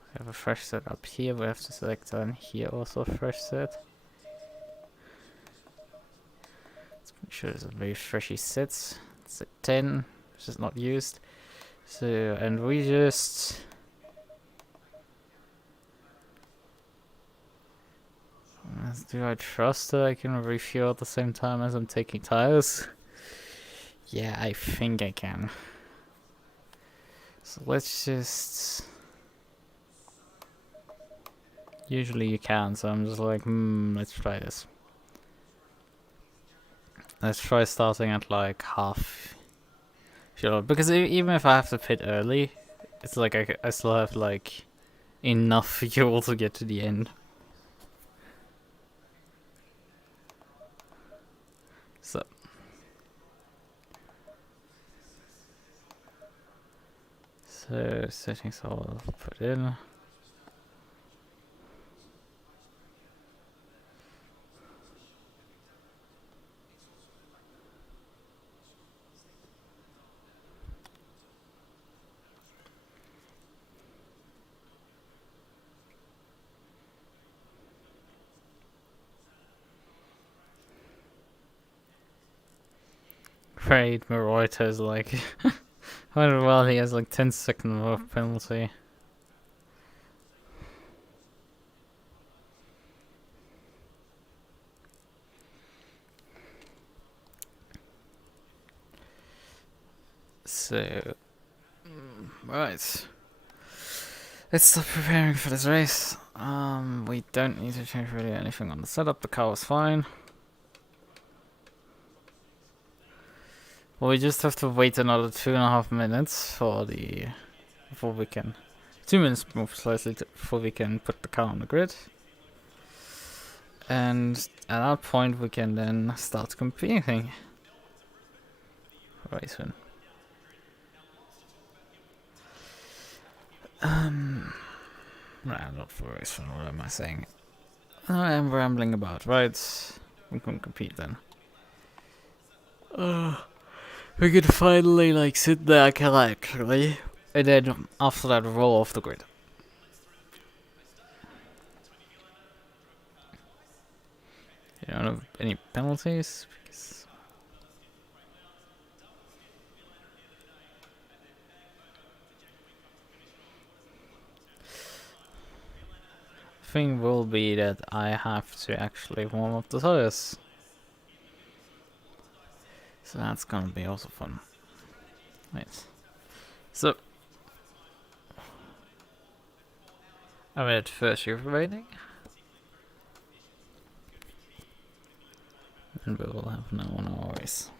We have a fresh set up here. We have to select on here also a fresh set. Let's make sure it's a very freshy set. It's at 10, which is not used. So, and we just do I trust that I can refuel at the same time as I'm taking tires? Yeah, I think I can. So let's just... Usually you can, so I'm just like, let's try this. Let's try starting at like half. Sure, because even if I have to pit early, it's like I still have like enough fuel to get to the end. So settings I'll put in. Great, Mereuta is like, well, he has like 10 seconds of penalty. So, right. Let's start preparing for this race. We don't need to change really anything on the setup. The car was fine. Well, we just have to wait another 2.5 minutes for the before we can 2 minutes more precisely before we can put the car on the grid. And at that point we can then start competing. Race win. Right, not for race win, what am I saying? I am rambling about, right? We can compete then. We could finally like sit there correctly, and then after that roll off the grid. You don't have any penalties? Because thing will be that I have to actually warm up the tires. So that's gonna be also fun. Wait. So I'm at first year rating. And we will have now 1 hour race.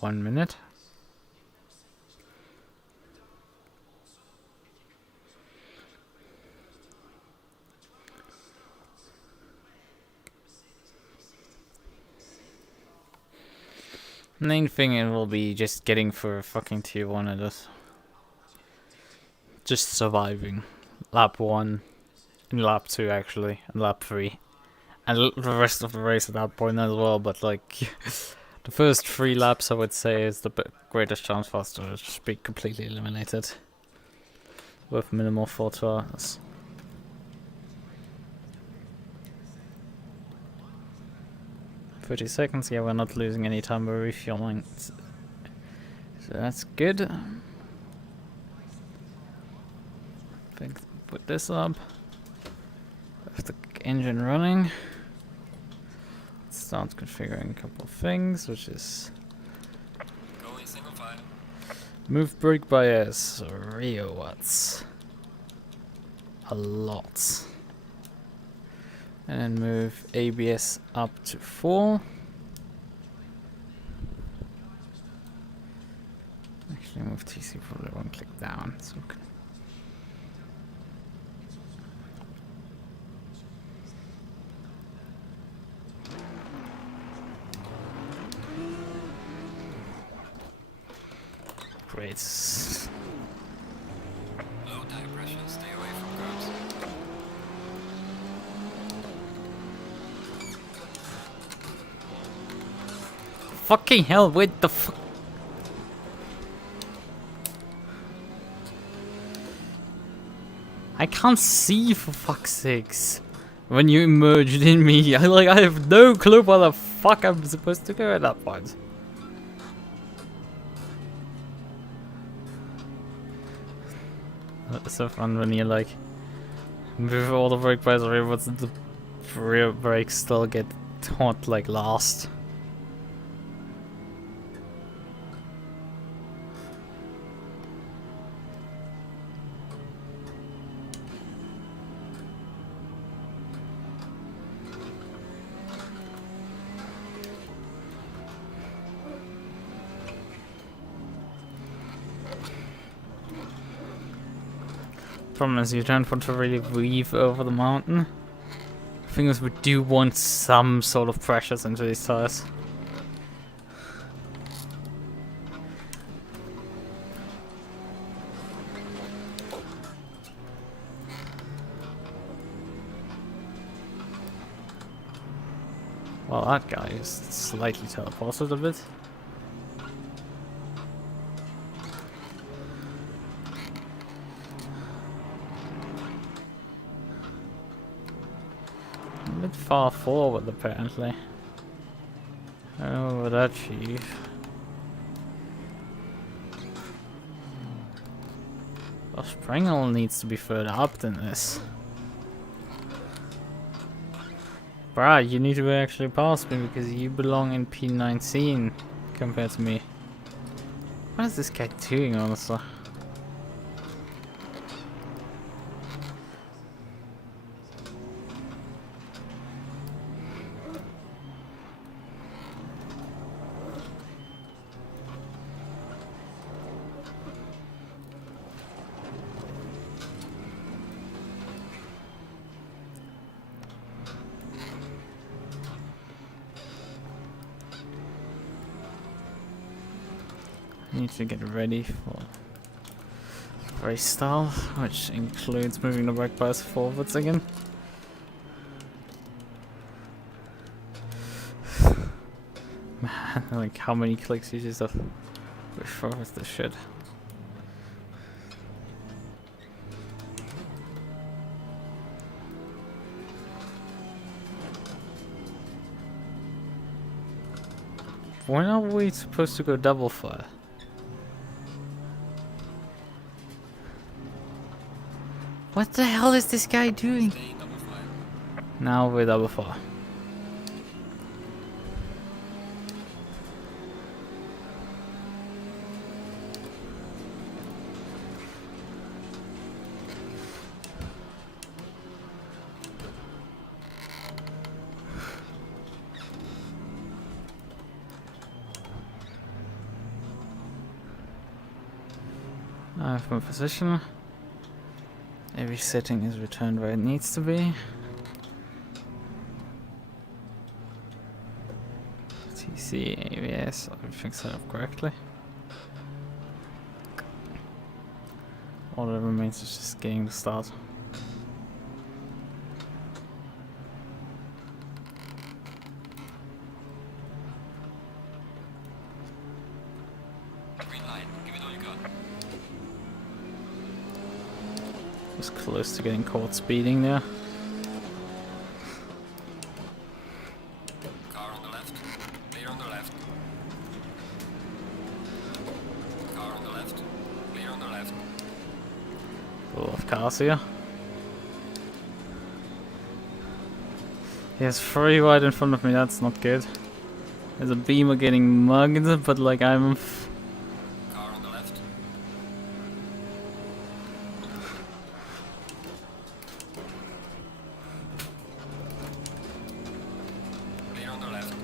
One minute. Main thing it will be just getting for a fucking tier 1 at us. Just surviving. Lap 1. And lap 2 actually. And lap 3. And the rest of the race at that point as well, but like... the first 3 laps I would say is the greatest chance for us to just be completely eliminated. With minimal fault to us. "30 seconds, yeah, we're not losing any time, we're refueling. So that's good. Put this up. Have the engine running. Start configuring a couple of things, which is Going single file. move brake bias, Rio watts. A lot. And then move ABS up to 4. Actually move TC probably 1 click down. So great. Low tire pressure, stay away from curbs. Fucking hell, wait the fuck. I can't see for fuck's sakes. When you emerged in me, I have no clue where the fuck I'm supposed to go at that point. It's so fun when you like move all the brake bias rear, but the rear brakes still get hot like last. Problem is you don't want to really weave over the mountain. The thing is we do want some sort of pressures into these tires. Well, that guy is slightly teleported a bit. A bit far forward, apparently. Oh, that chief. Well, Springle needs to be further up than this. Bruh, you need to actually pass me because you belong in P19 compared to me. What is this guy doing, honestly? Need to get ready for race style, which includes moving the brake bias forwards again. Man, like how many clicks you just have push forward this shit. When are we supposed to go double fire? What the hell is this guy doing? Stay double fire. Now we're double fire. I have my position. Every setting is returned where it needs to be. TC, ABS, everything's set up correctly. All that remains is just getting the start. Green light. Give it all you got. Was close to getting caught speeding there. Car on the left. Clear on the left. Car on the left. Clear on the left. A lot of cars here. He has 3 wide in front of me, that's not good. There's a beamer getting mugged, but like I'm... Car on the left. Clear on the left.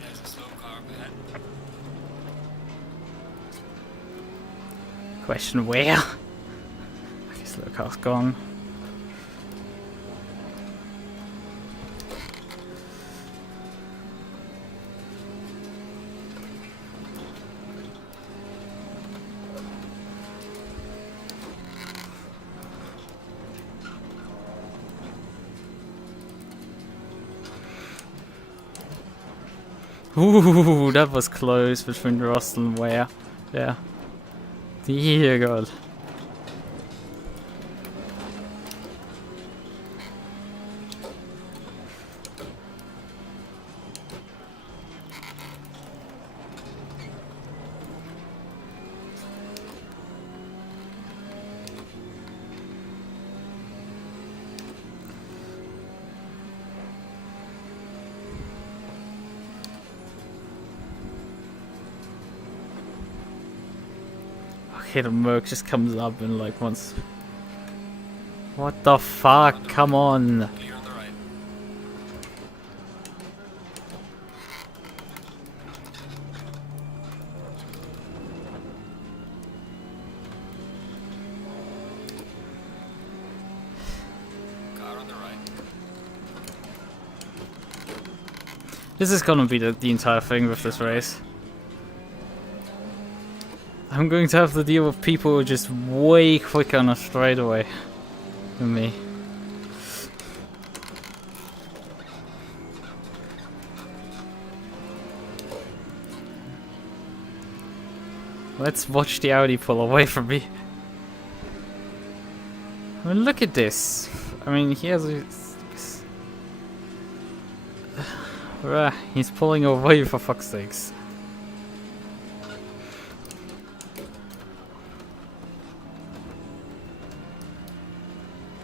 There's a slow car up ahead. Question where? I guess the car's gone. Ooh, that was close between Ross and Ware. Yeah. Dear God. Okay, the Merc just comes up and like wants... What the fuck? Come on! Clear on the right. Car on the right. This is gonna be the entire thing with this race. I'm going to have to deal with people who are just way quicker on a straightaway than me. Let's watch the Audi pull away from me. I mean, look at this. I mean, he has a... He's pulling away for fuck's sakes.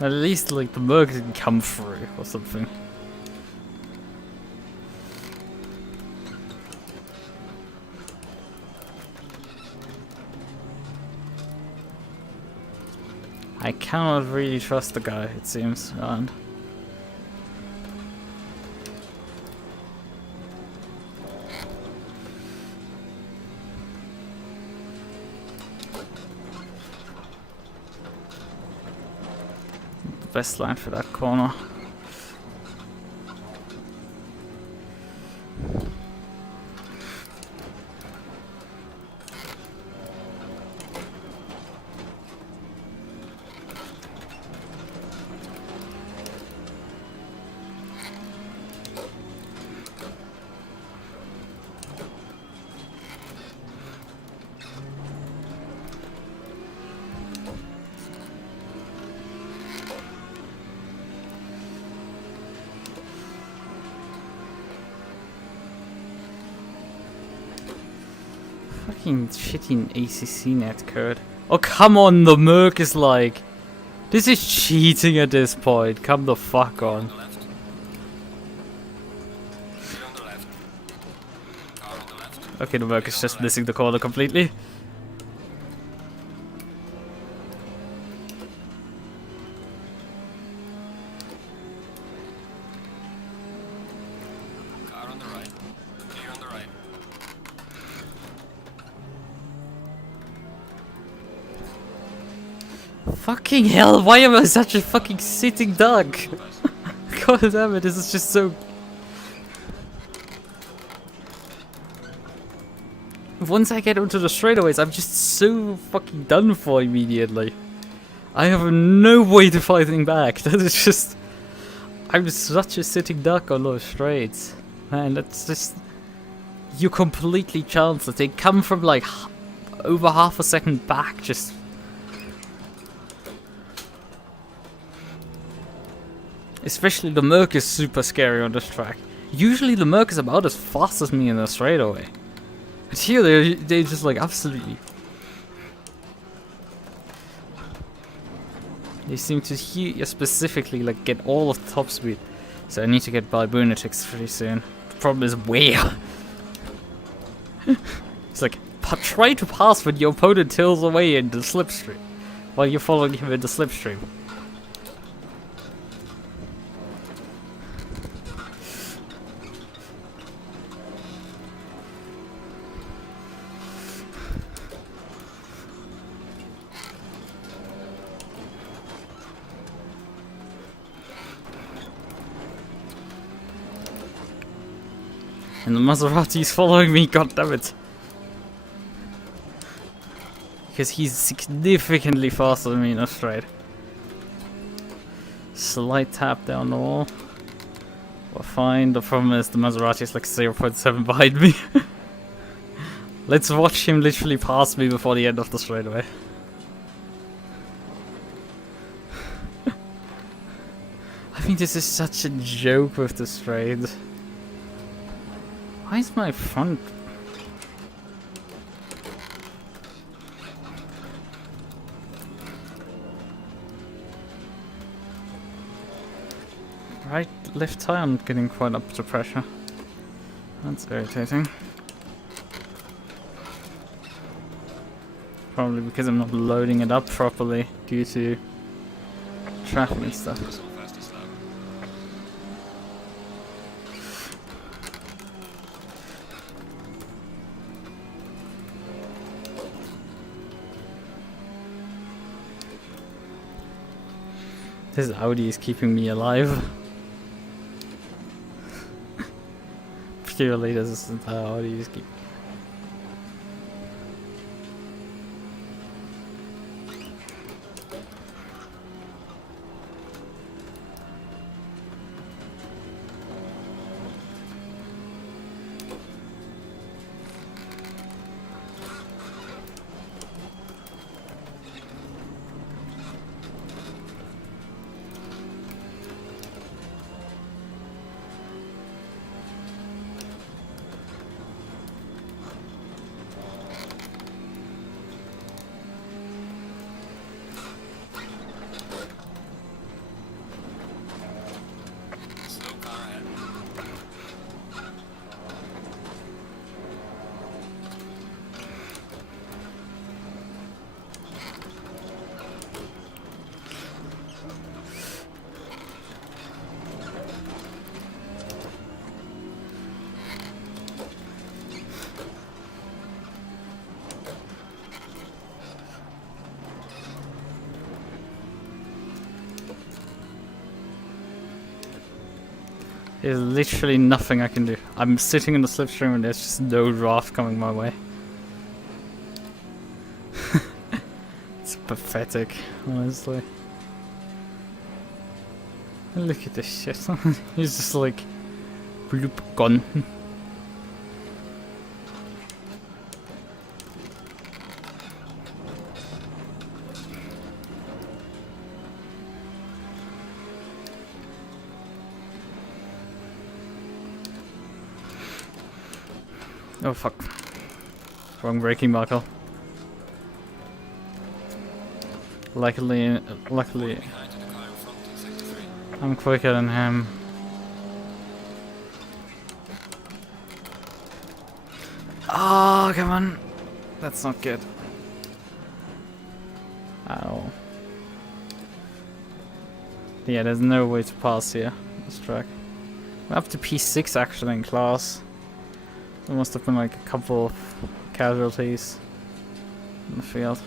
At least, like, the Merc can come through or something. I cannot really trust the guy, it seems, and... Best line for that corner. Fucking shitty ACC netcode. Oh, come on, the Merc is like... This is cheating at this point. Come the fuck On on. the left. Clear on the left. Car on the left. Okay, the Merc is just missing the corner completely. Car on the right. Clear on the right. Fucking hell, why am I such a fucking sitting duck? God damn it, this is just so... Once I get onto the straightaways, I'm just so fucking done for immediately. I have no way to fighting back. That is just... I'm such a sitting duck on those straights. Man, that's just... You completely chance it. They come from like over half a second back, just... Especially the Merc is super scary on this track. Usually the Merc is about as fast as me in a straightaway. But here they're just like absolutely... They seem to here specifically like get all of the top speed. So I need to get by Boonatix pretty soon. The problem is where? It's like, try to pass when your opponent tilts away in the slipstream. While you're following him in the slipstream. And the Maserati is following me, goddammit. Because he's significantly faster than me in a straight. Slight tap down the wall. We're fine. The problem is the Maserati is like 0.7 behind me. Let's watch him literally pass me before the end of the straightaway. I think this is such a joke with the straight. Why is my front... Right, left tire, I'm getting quite up to pressure. That's irritating. Probably because I'm not loading it up properly due to traffic and stuff. So fastest lap. This Audi is keeping me alive. Purely, this is Audi is keeping. Slow car ahead. There's literally nothing I can do. I'm sitting in the slipstream and there's just no draft coming my way. It's pathetic, honestly. Look at this shit. He's just like, bloop, gone. Oh fuck. Wrong braking buckle. Luckily, Behind to the car in front in sector 3. I'm quicker than him. Oh, come on. That's not good. Ow. Yeah, there's no way to pass here. This track. I'm up to P6 actually in class. There must have been like a couple of casualties in the field.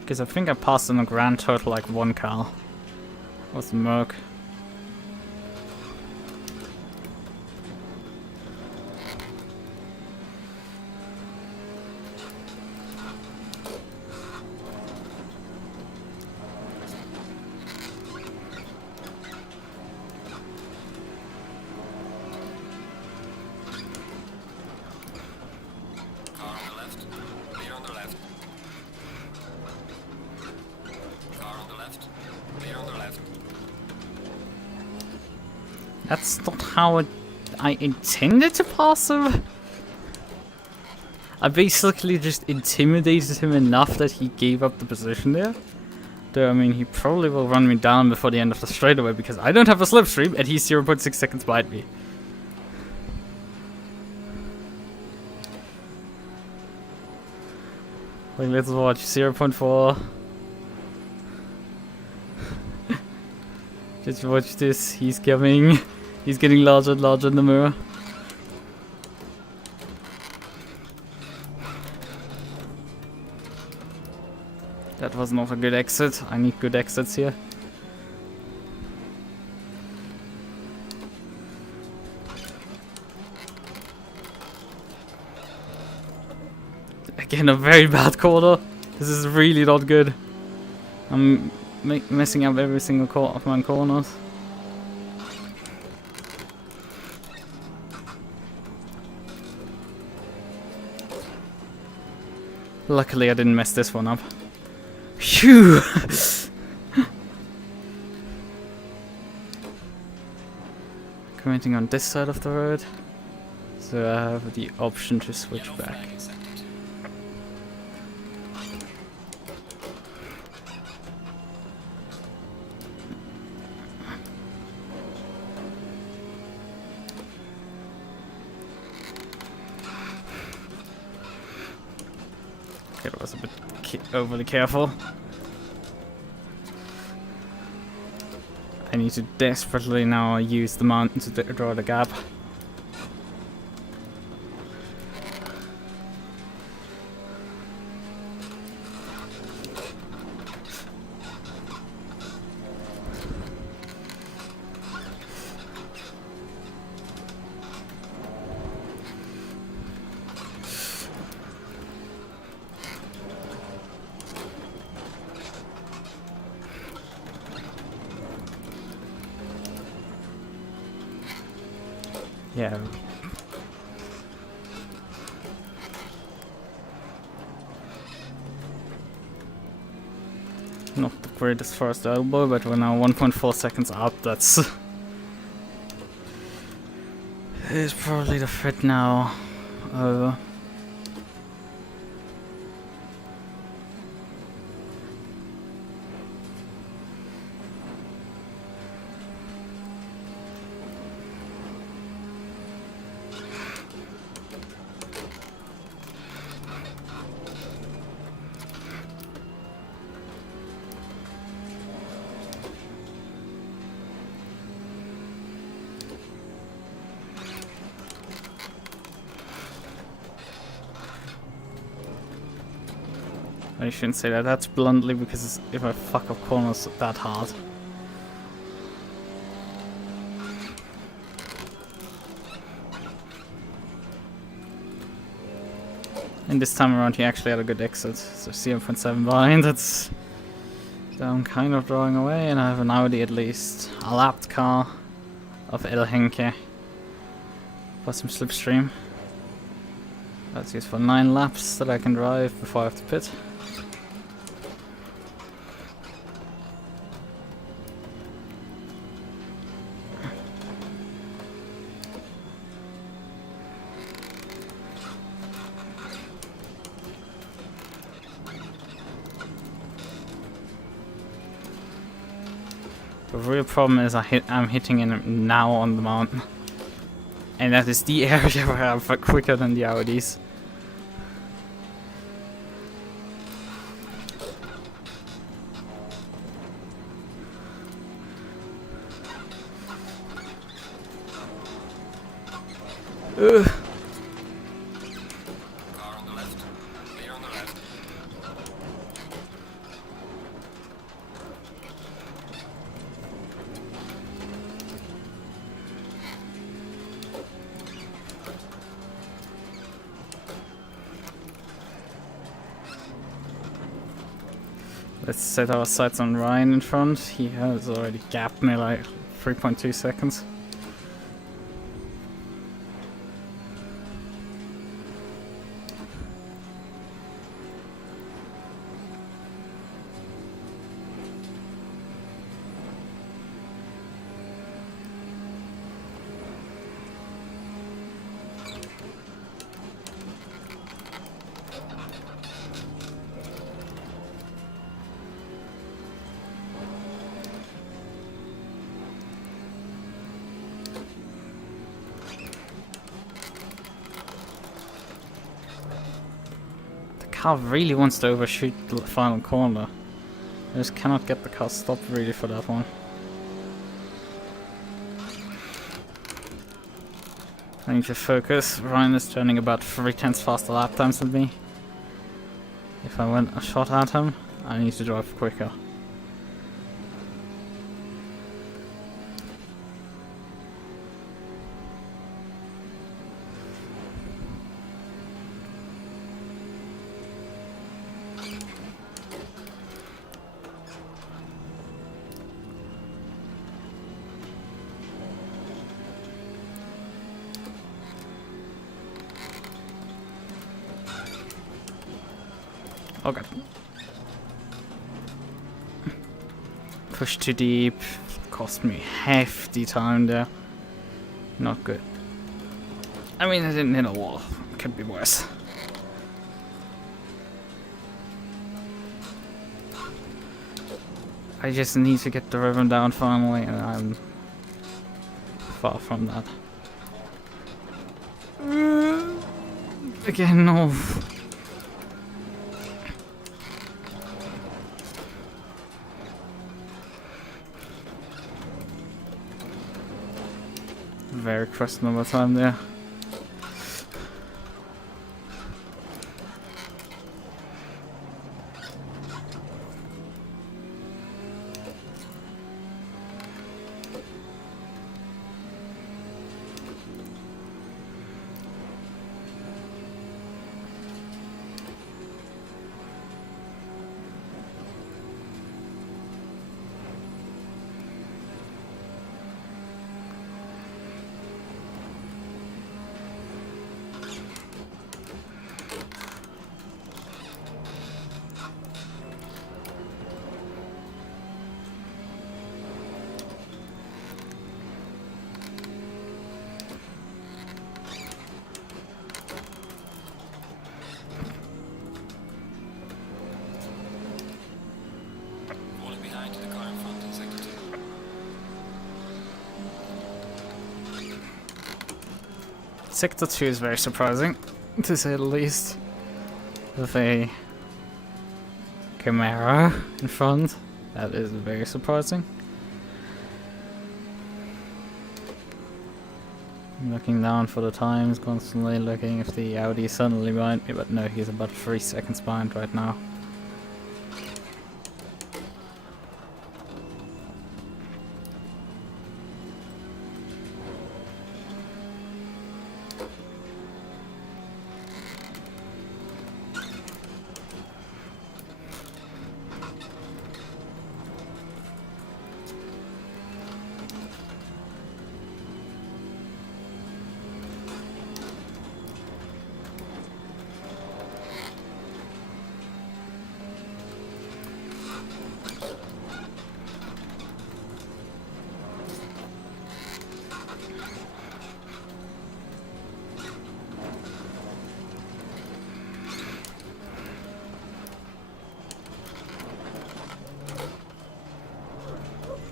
Because I think I passed in a grand total like 1 car. What's the Merc? Car on the left. Clear on the left. Car on the left. Clear on the left. That's not how I intended to pass him. I basically just intimidated him enough that he gave up the position there. Though, I mean, he probably will run me down before the end of the straightaway because I don't have a slipstream and he's 0.6 seconds behind me. Like, let's watch 0.4. Just watch this. He's coming. He's getting larger and larger in the mirror. That was not a good exit. I need good exits here. Again, a very bad corner. This is really not good. I'm messing up every single of my corners. Luckily, I didn't mess this one up. Phew! Commenting on this side of the road, so I have the option to switch Yellow back. flag in sector 2. Okay, that was a bit overly careful. I need to desperately now use the mountain to draw the gap. Yeah. Not the greatest first elbow, but we're now 1.4 seconds up. That's is probably the fit now. I shouldn't say that. That's bluntly because if I fuck up corners that hard. And this time around he actually had a good exit. So 0.7 behind, that's... So I'm kind of drawing away and I have an Audi at least. A lapped car of El Henke. for some slipstream. That's used for 9 laps that I can drive before I have to pit. The real problem is I'm hitting him now on the mountain. And that is the area where I'm quicker than the Audis. Ugh. Car on the left. Clear on the left. Let's set our sights on Ryan in front. He has already gapped me like 3.2 seconds. Car really wants to overshoot the final corner. I just cannot get the car stopped really for that one. I need to focus. Ryan is turning about 3/10 faster lap times than me. If I went a shot at him, I need to drive quicker. Oh god. Push too deep. Cost me hefty time there. Not good. I mean, I didn't hit a wall. Could be worse. I just need to get the rhythm down finally, and I'm far from that. Again, no. Very questionable time there. Falling behind the car in front in sector 2. Sector 2 is very surprising, to say the least. With a Camaro in front, that is very surprising. I'm looking down for the times, constantly looking if the Audi is suddenly behind me, but no, he's about 3 seconds behind right now.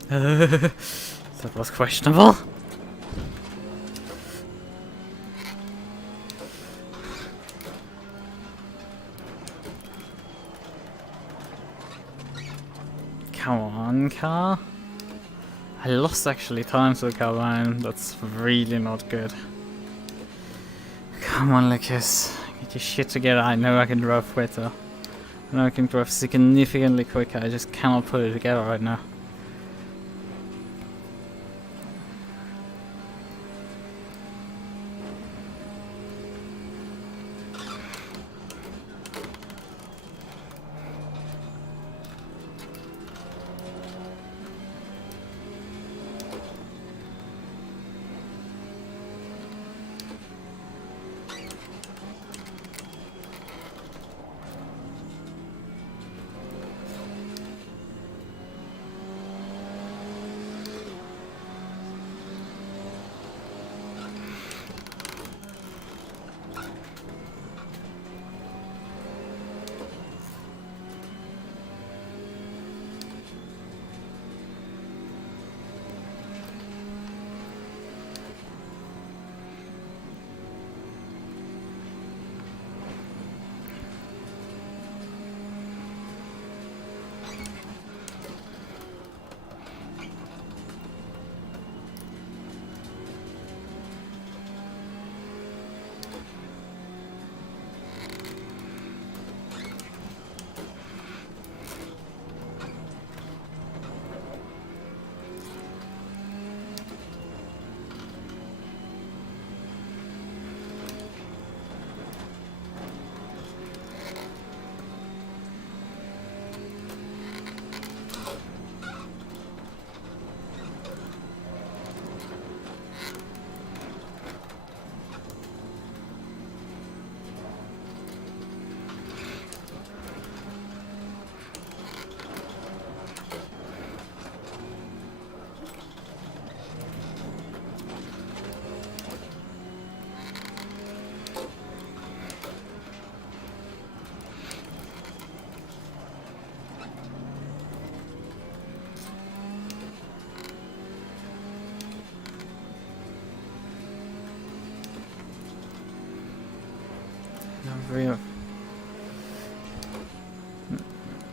That was questionable. Come on, car. I lost actually time to the carbine. That's really not good. Come on, Lukas. Get your shit together. I know I can drive better. I know I can drive significantly quicker. I just cannot put it together right now.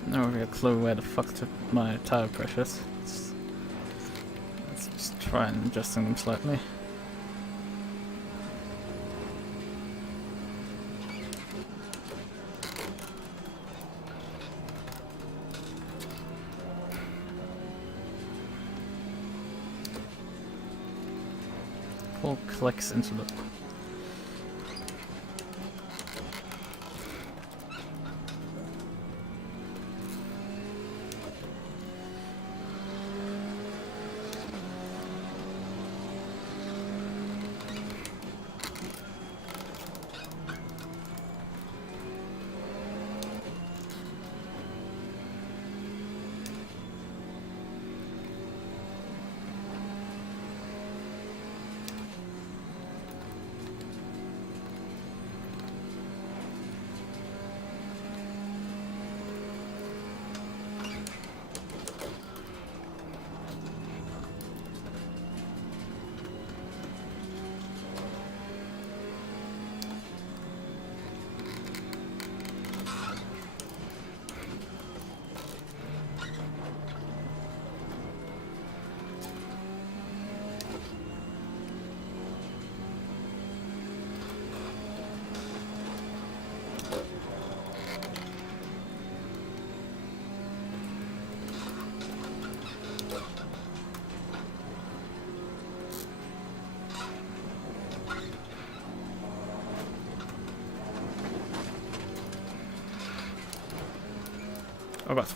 No real clue where the fuck to my tire pressures. Let's just try and adjust them slightly. Full clicks into the oh god.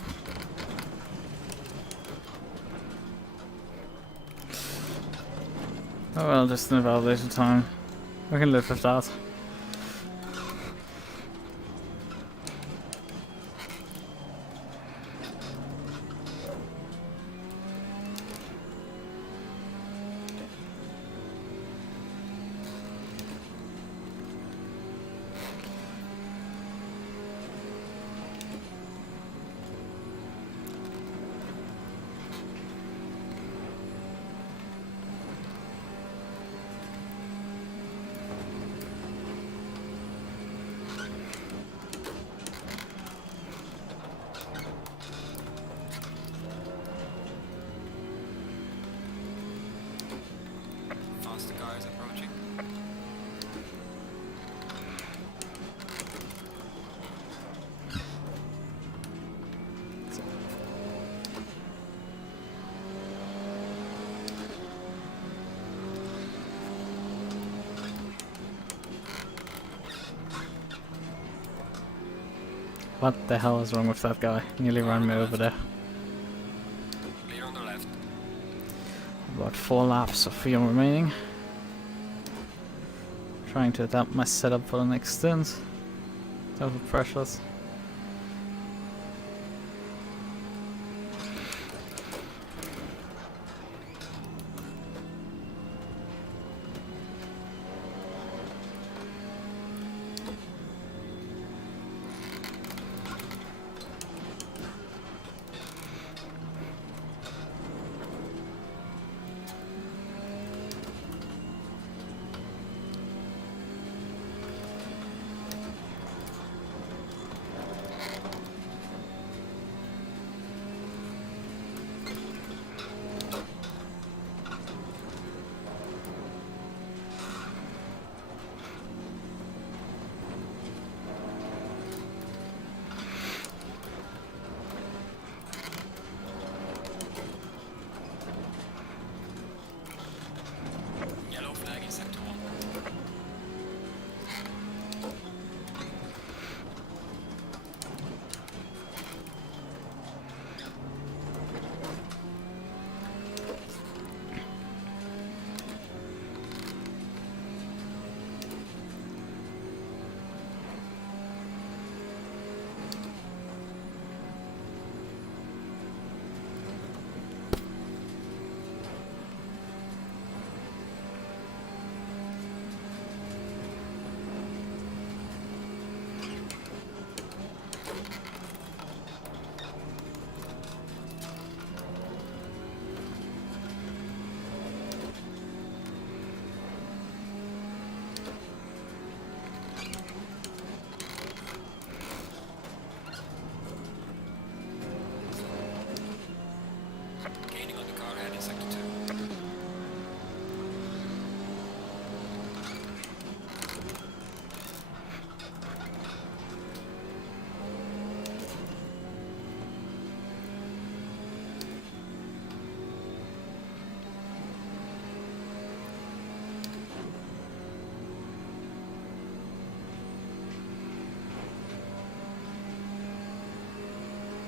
Oh well, just an validation time. We can live with that. What the hell is wrong with that guy? Nearly ran me over there. Clear on the left. About 4 laps of fuel remaining. Trying to adapt my setup for the next stint. Total pressures. Yellow flag in sector 1. Gaining on the car ahead in sector 2.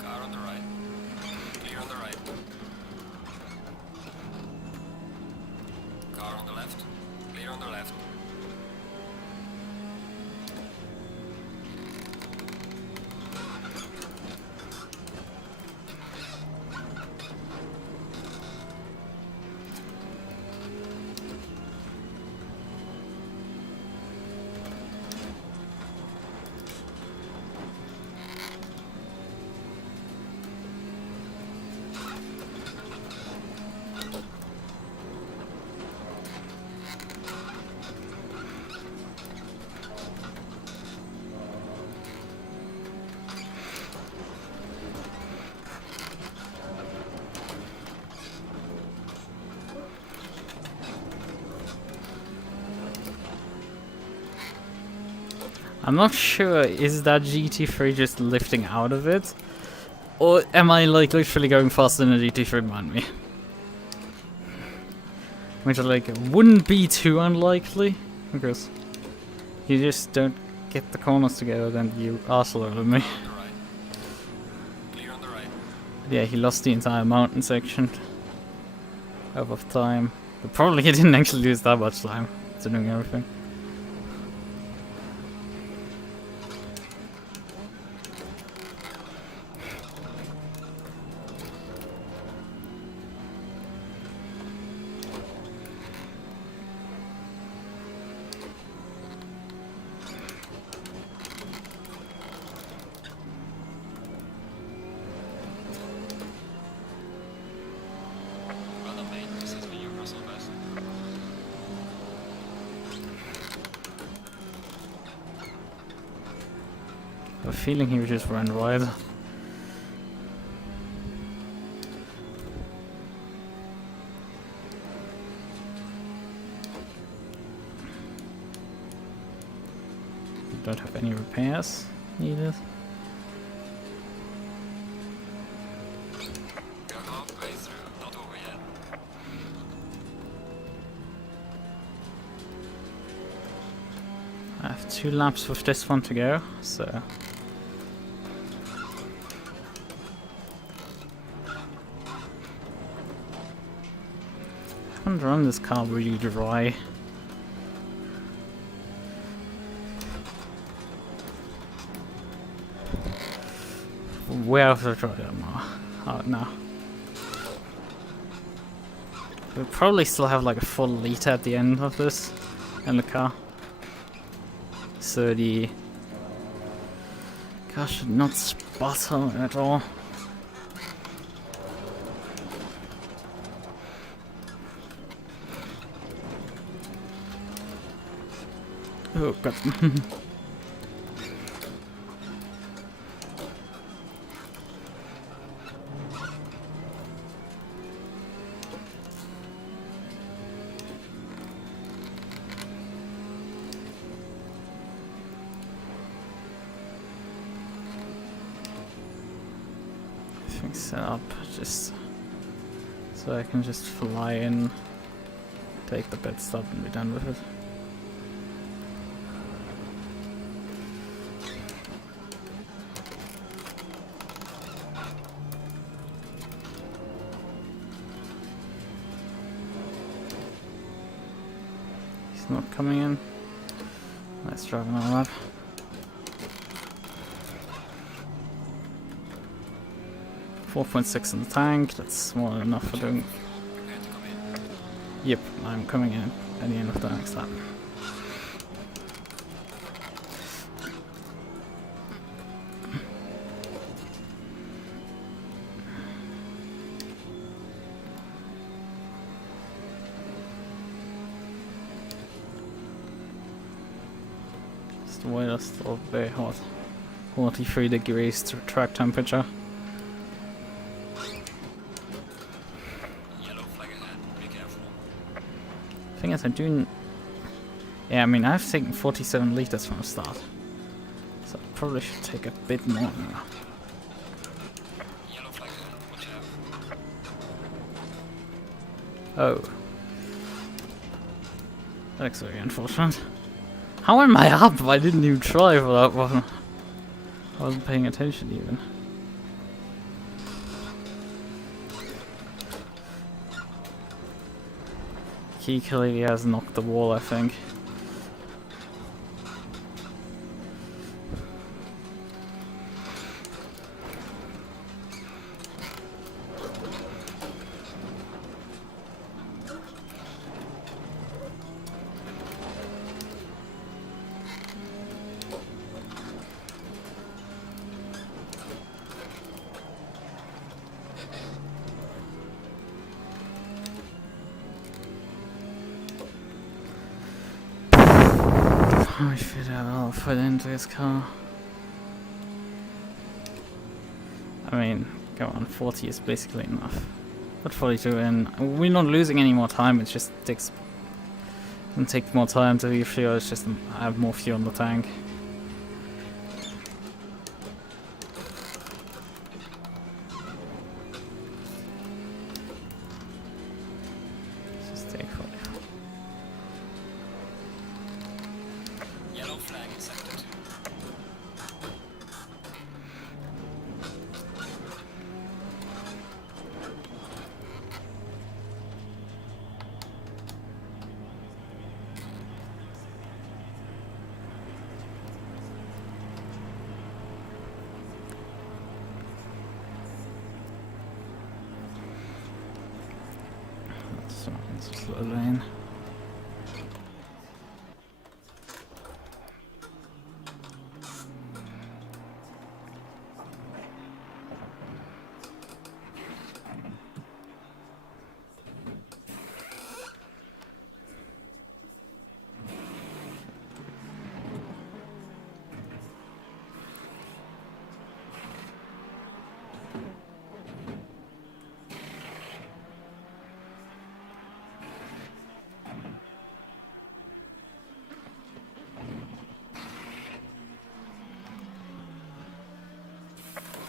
Car on the right. Clear on the right. Car on the left. Clear on the left. I'm not sure, is that GT3 just lifting out of it? Or am I like literally going faster than the GT3 behind me? Which like wouldn't be too unlikely, because you just don't get the corners together, then you are slower than me. On the right. Clear on the right. Yeah, he lost the entire mountain section of time. But probably he didn't actually lose that much time to doing everything. Run on main. This is me, your Russell best. I have a feeling he would just run wide. Don't have any repairs needed. Go halfway through, not over yet. I have 2 laps with this one to go, so want to run this car really dry. Where have I tried it more? Oh no. We'll probably still have like a full liter at the end of this in the car. So the car should not sputter at all. Oh god. Set up just so I can just fly in, take the Pitstop and be done with it. He's not coming in. Let's drive another lap. 4.6 in the tank, that's more than enough for doing. Yep, I'm coming in at the end of the next lap. Just the weather's still very hot. 43 degrees to track temperature. Thing is, I'm doing. Yeah, I mean, I've taken 47 liters from the start, so I probably should take a bit more now. Oh, that's very unfortunate. How am I up? I didn't even try for that one. I wasn't paying attention even. He clearly has knocked the wall, I think. How much fit I'll put into this car? I mean, go on, 40 is basically enough. Put 42 in. We're not losing any more time, it just takes more time to refuel, it's just I have more fuel in the tank. Just take 40. Yellow flag in sector 2. So it's a slow lane.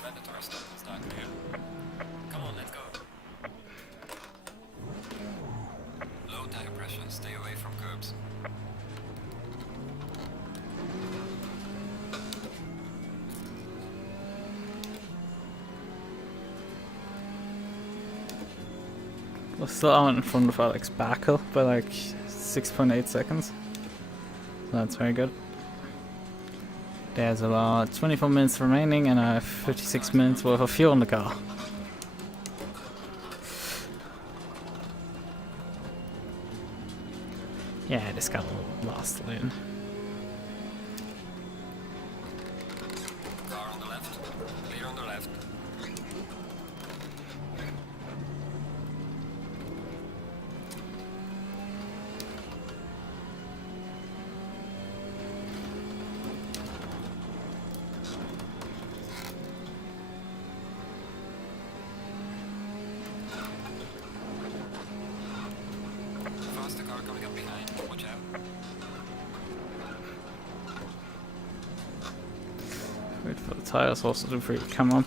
Mandatory stop is not clear. Come on, let's go. Low tire pressure, stay away from curbs. We're still out in front of Alex Backel by like 6.8 seconds. So that's very good. There's about 24 minutes remaining and I have 56 minutes worth of fuel in the car. Yeah, this car will last lane. Car on the left. Clear on the left. Faster car coming up behind. Watch out. Wait for the tires also to come up.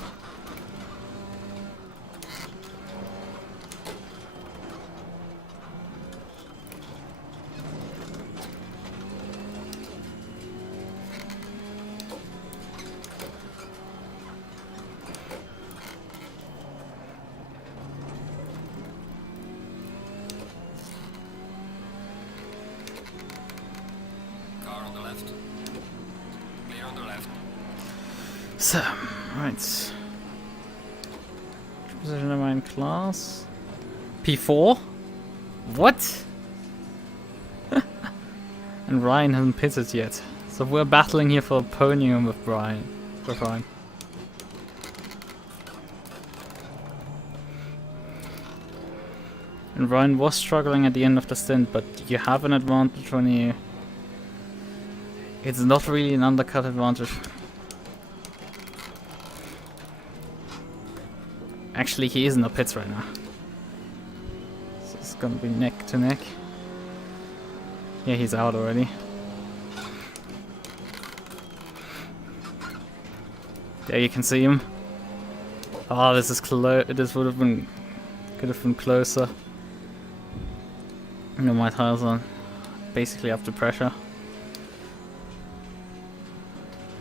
Car on the left. Clear on the left. So, right. Position am I in class? P4? What? And Ryan hasn't pitted yet. So we're battling here for a podium with Brian. With Ryan. And Ryan was struggling at the end of the stint, but you have an advantage when you... It's not really an undercut advantage. Actually, he is in the pits right now. So it's gonna be neck to neck. Yeah, he's out already. There you can see him. Oh, this is close. This would have been... Could have been closer. You know, my tires are basically up to pressure.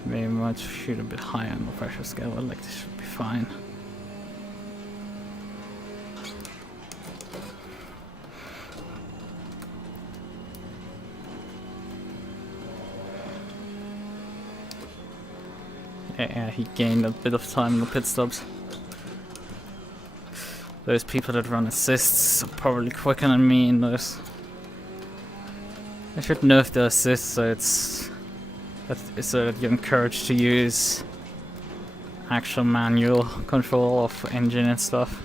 Maybe I might shoot a bit higher on the pressure scale, but like this should be fine. Yeah, he gained a bit of time in the pit stops. Those people that run assists are probably quicker than me in those. I should nerf the assists so so that you're encouraged to use actual manual control of engine and stuff.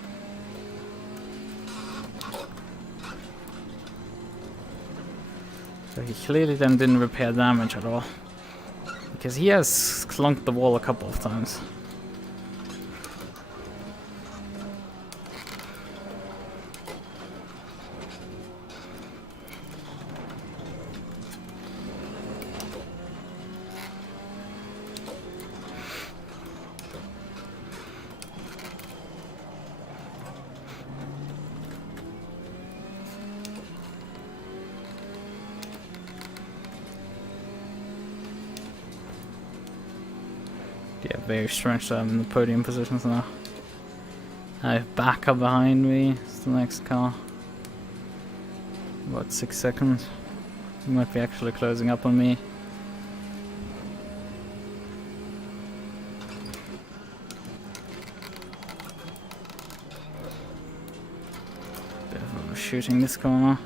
So he clearly then didn't repair damage at all. Because he has clunked the wall a couple of times. Yeah, very strange that I'm in the podium positions now. I have Backer behind me, it's the next car. About 6 seconds. He might be actually closing up on me. Bit of overshooting this corner.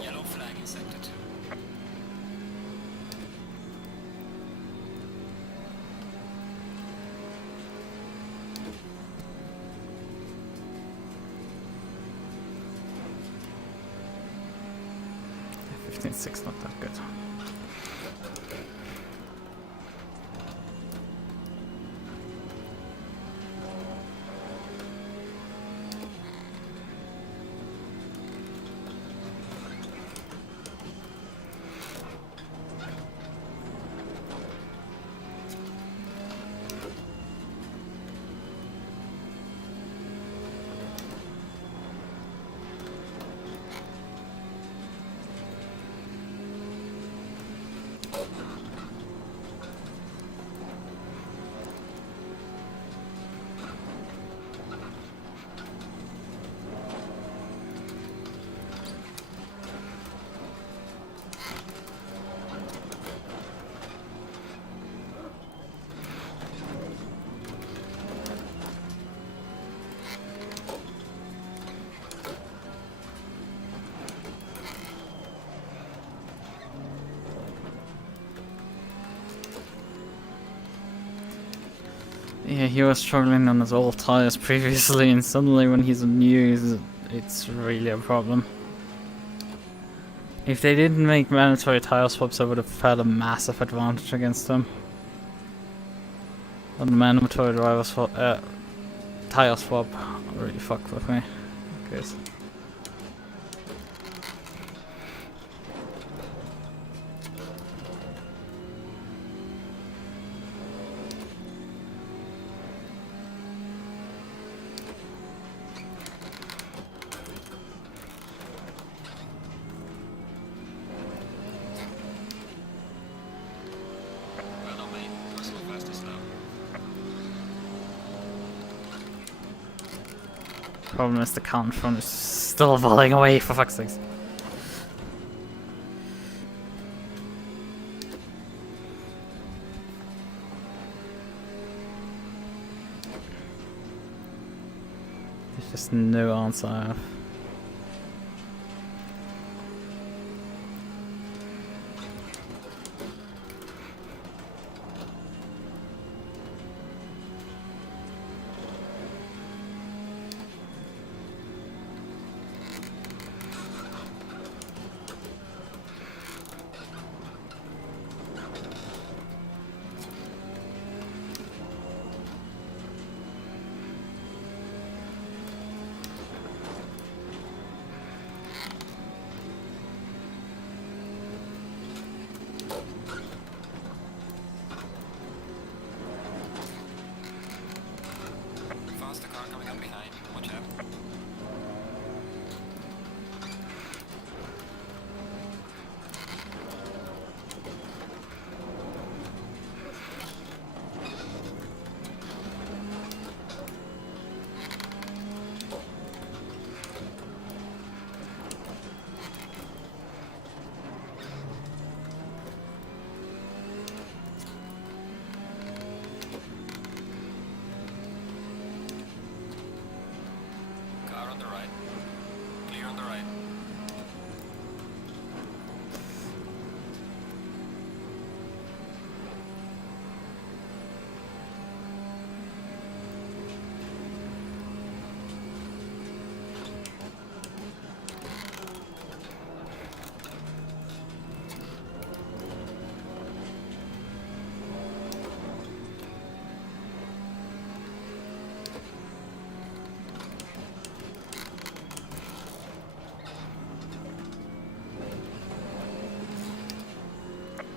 Yellow flag in sector 2. Yeah, 15.6, not that good. Yeah, he was struggling on his old tires previously, and suddenly when he's on new, it's really a problem. If they didn't make mandatory tire swaps, I would have had a massive advantage against them. But the mandatory tire swap really fucked with me. Okay. Well done, mate. Personal fastest now. Problem is the count front is still falling away, for fuck's sakes. There's just no answer. Faster car coming up behind. Watch out. Car on the right. Clear on the right.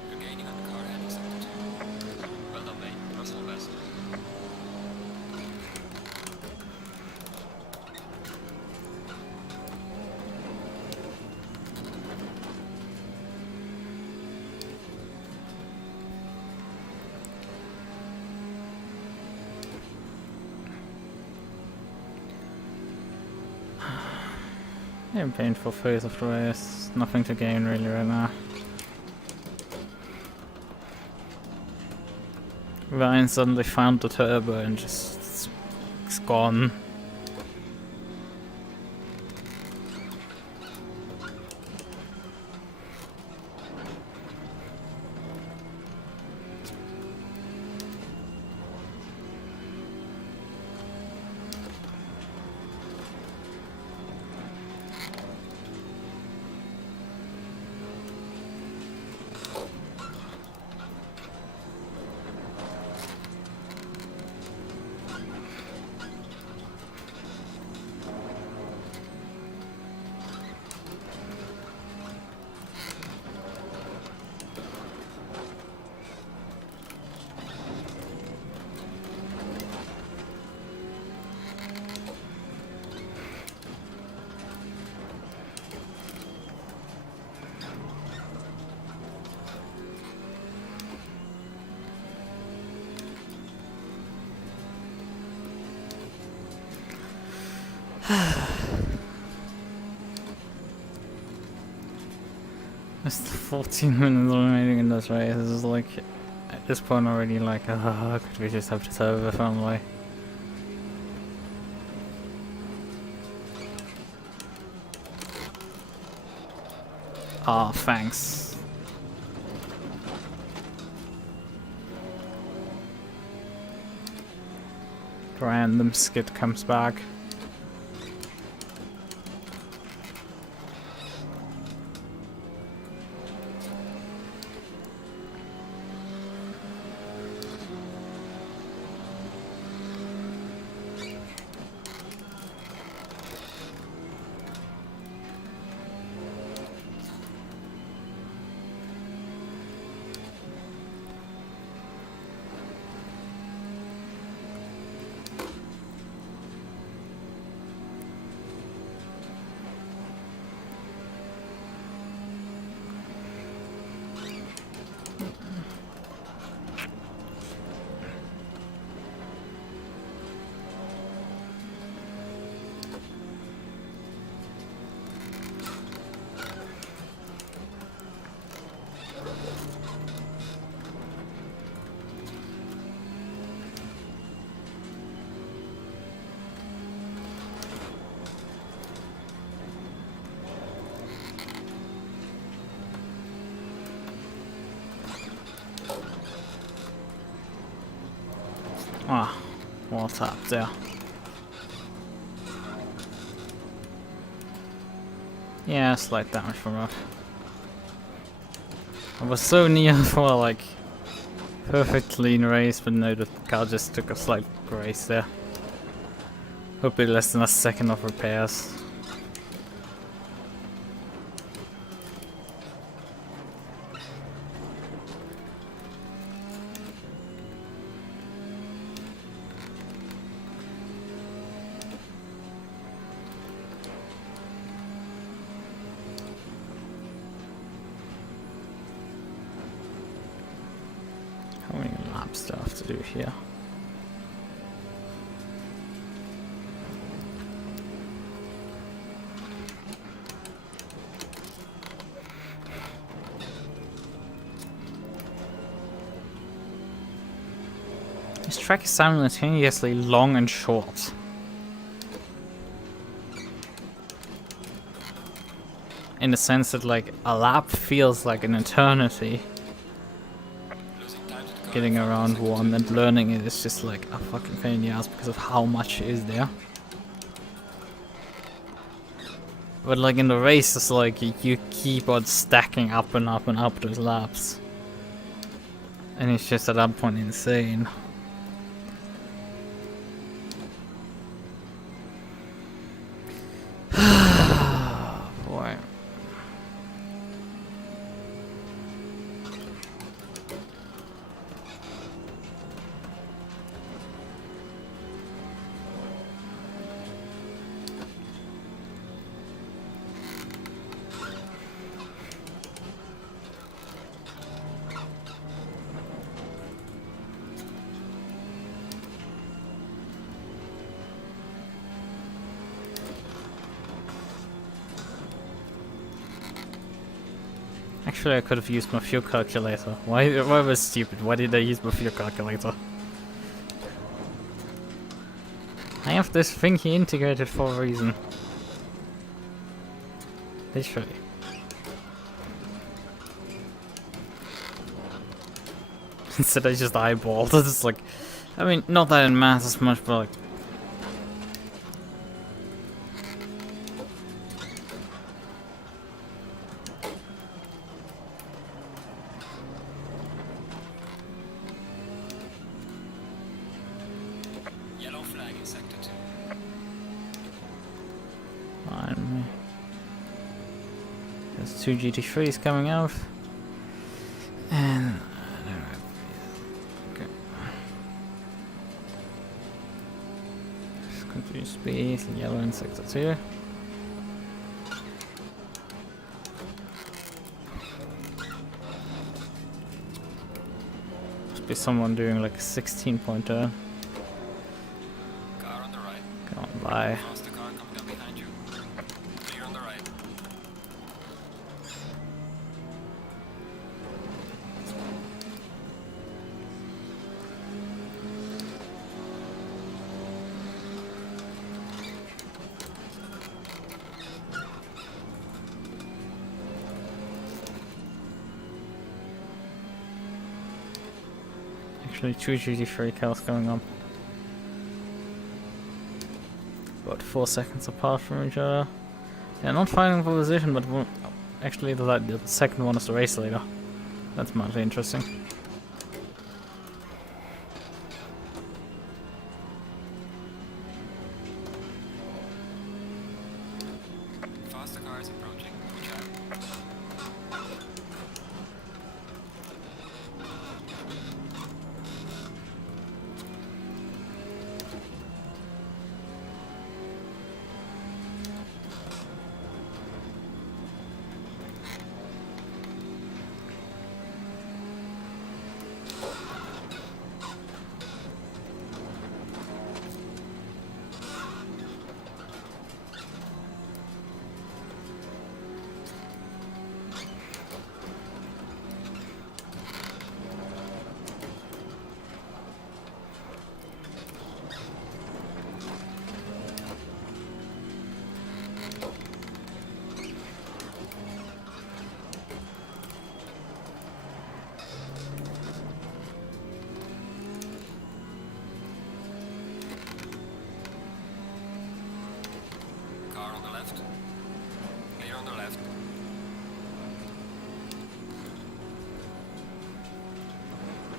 You're gaining on the car and Assetto 2. Well done, mate. Personal best. Yeah, painful phase of the race. Nothing to gain really right now. Ryan suddenly found the turbo and just it's gone. It's 14 minutes remaining in this race. This is like, at this point already like, could we just have this over finally? Ah, thanks. random skid comes back. Ah, what's up there? Yeah, slight damage from that. I was so near for like perfect clean race, but no, the car just took a slight grace there. Hopefully less than a second of repairs. How many laps do I have to do here? This track is simultaneously long and short. In the sense that like a lap feels like an eternity. Getting around one and learning it is just like a fucking pain in the ass because of how much is there. But like in the race, it's like you keep on stacking up and up and up those laps. And it's just at that point insane. Boy. Actually, I could have used my fuel calculator. Why was I stupid? Why did I use my fuel calculator? I have this thing here integrated for a reason. Literally. Instead I just eyeballed. It's like, I mean, not that it matters much, but like, Yellow flag in sector 2. fine. There's 2 GT3s coming out. And okay. Just continue speed, yellow in sector 2. Must be someone doing like a 16-pointer. Car on the right. Come on, bye. Faster car coming down behind you. Clear on the right. Actually, 2 GT3 kills going on. about 4 seconds apart from each other. Yeah, not fighting for position, but actually the second one is the race leader. That's mildly interesting. Faster cars approaching. Watch out. Car on the left. Clear on the left.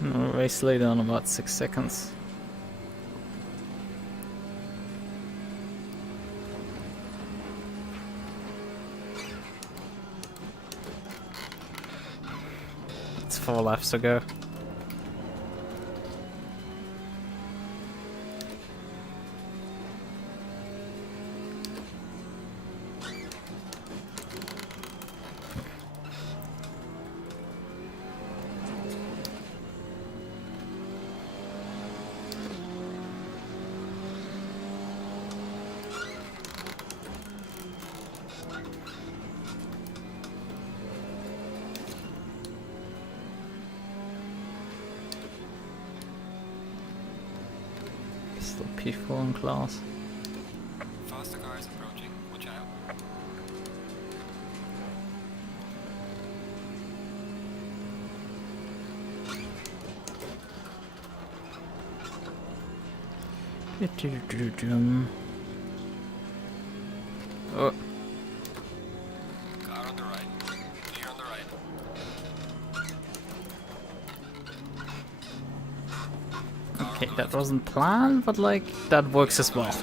No, race leader on about 6 seconds. It's 4 laps to go. Still P4 in class. Faster cars approaching. Watch out. Oh, Car on the right. Clear on the right. okay, that wasn't planned, but like, that works as well.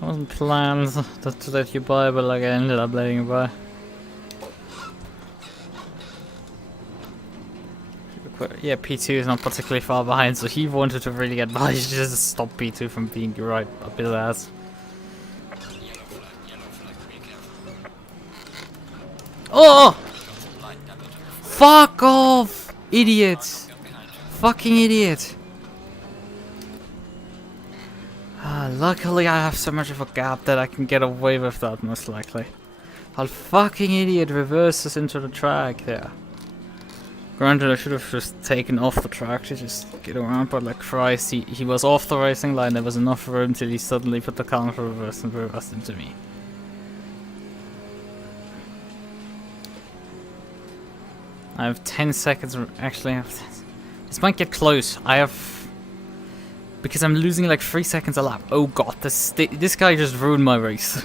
Wasn't planned to let you buy, but like I ended up letting you buy. Yeah, P2 is not particularly far behind, so he wanted to really get by. He just stop P2 from being right up his ass. Yellow flag, be careful. Oh! Light damage on your foot. Fuck off! Idiot! Gun behind you. Fucking idiot! Luckily I have so much of a gap that I can get away with that, most likely. I'll fucking idiot reverses into the track there. Granted, I should have just taken off the track to just get around, but like Christ, he was off the racing line, there was enough room till he suddenly put the car into reverse and reversed into me. I have 10 seconds, actually I have 10. This might get close, I have... Because I'm losing like 3 seconds a lap. Oh god, this guy just ruined my race.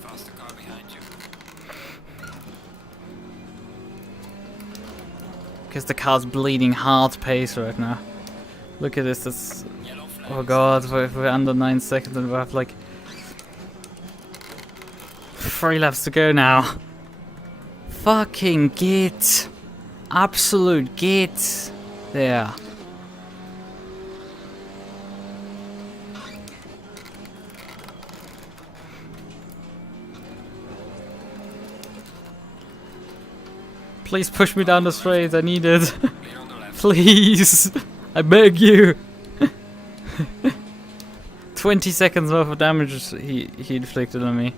Faster car behind you. Because the car's bleeding hard pace right now. Look at this, that's... Yellow flag. Oh god, we're under 9 seconds and we have like... 3 laps to go now. Fucking git. Absolute git. There. Please push me down the straight, I need it. Clear on the left. Please, I beg you. 20 seconds worth of damage he inflicted on me.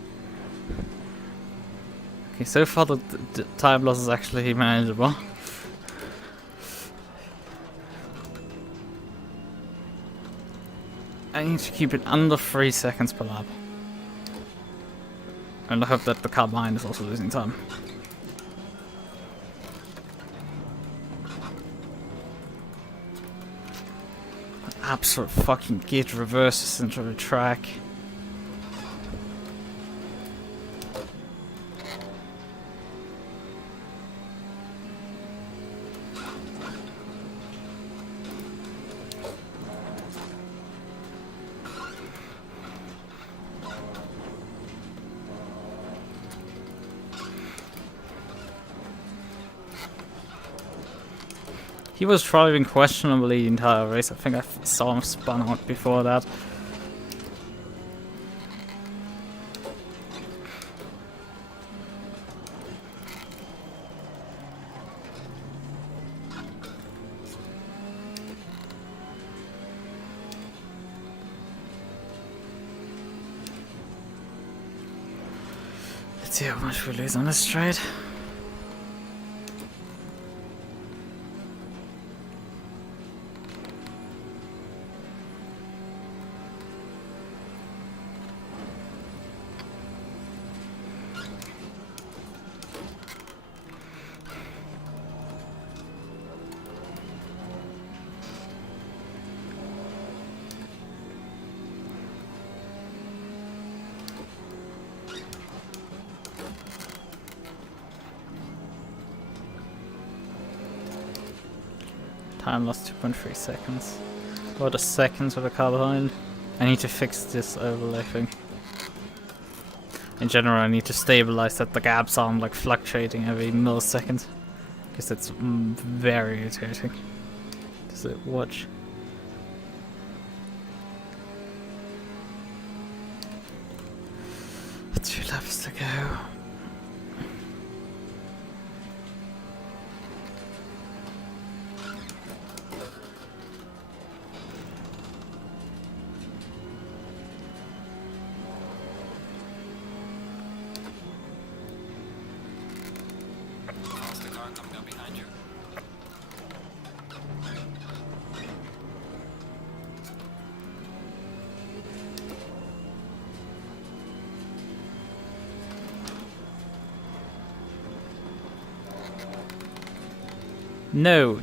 Okay, so far the time loss is actually manageable. I need to keep it under 3 seconds per lap. And I hope that the car behind is also losing time. absolute fucking git reverses into the track. He was driving questionably the entire race. I think I saw him spun out before that. Let's see how much we lose on this straight. Time lost 2.3 seconds. About a second with the car behind. I need to fix this overlay thing. In general, I need to stabilize that the gaps aren't like fluctuating every millisecond. Because it's very irritating. Does it watch? Two laps to go. No.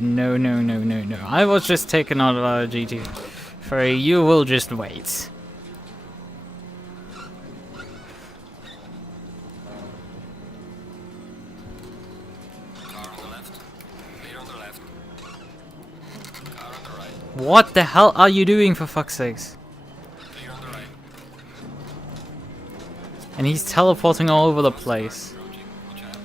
I was just taken out of our GT3. You will just wait. Car on the left. Clear on the left. Car on the right. What the hell are you doing, for fuck's sakes? Clear on the right. And he's teleporting all over the place. Approaching. Watch out.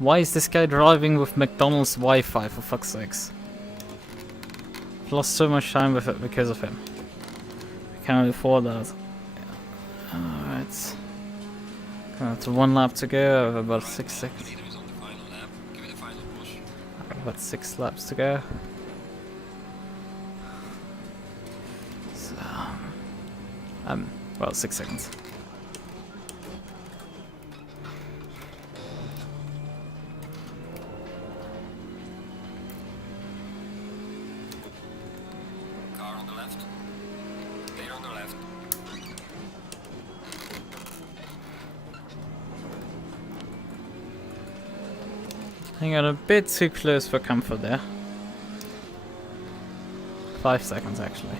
Why is this guy driving with McDonald's Wi-Fi, for fuck's sakes? I've lost so much time with it because of him. I can't afford that. Alright. Got 1 lap to go, I have about 6 seconds. Leader is on the final lap. Give it a final push. I have about 6 laps to go. So, well, 6 seconds. Car on the left. Clear on the left. I got a bit too close for comfort there. 5 seconds actually.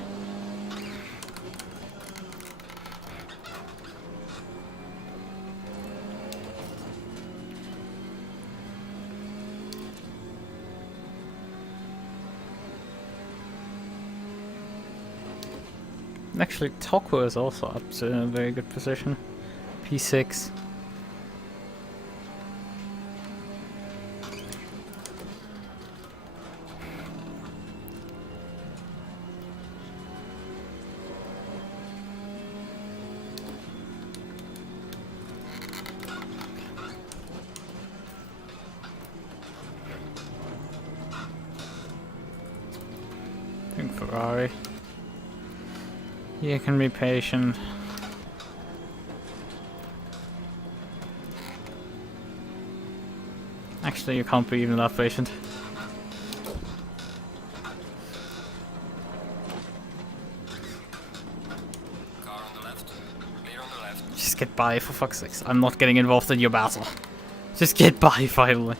Actually, Toko is also up to a very good position. P6. I think Ferrari. You can be patient. Actually, you can't be even that patient. Car on the left. Clear on the left. Just get by, for fuck's sake. I'm not getting involved in your battle. Just get by finally.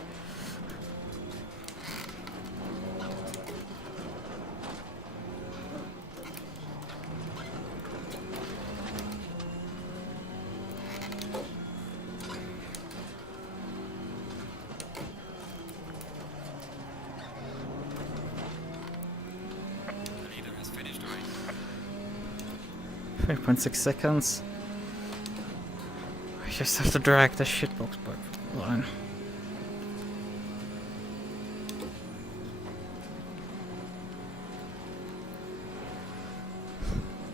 The leader has finished the race. 3.6 seconds. I just have to drag the shitbox back line.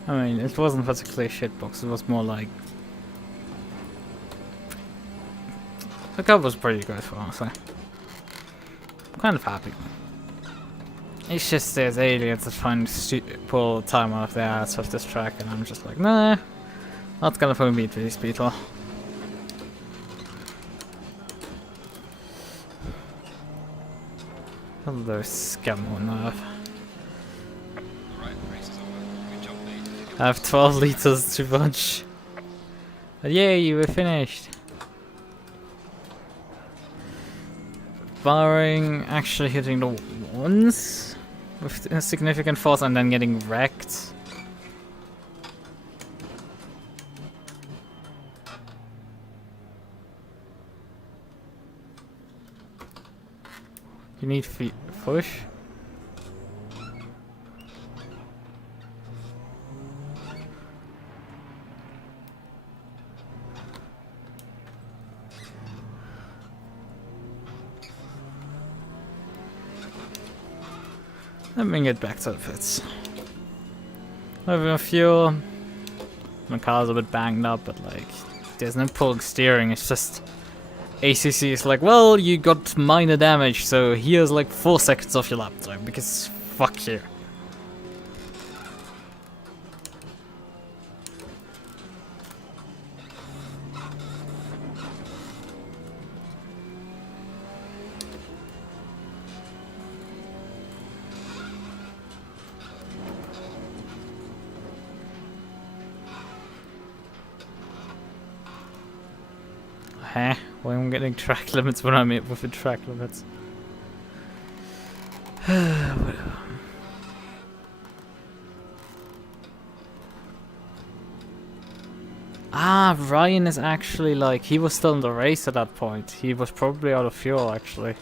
I mean, it wasn't particularly a shitbox, it was more like... The car was pretty good, honestly. I'm kind of happy. It's just there's aliens that find pull time out of their ass off this track, and I'm just like, nah, not gonna put me to these people. Hello, scum on earth. Alright, race is over. Good job, mate. I have 12 liters too much. But yay, we're finished. Barring actually hitting the ones with a significant force and then getting wrecked. You need push. Let me get back to the pits. Over a fuel. My car's a bit banged up, but like, there's no pulling steering. It's just ACC is like, well, you got minor damage, so here's like 4 seconds off your lap time because fuck you. Huh? Why am I getting track limits when I'm within track limits? Ah, Ryan is actually like, he was still in the race at that point. He was probably out of fuel actually.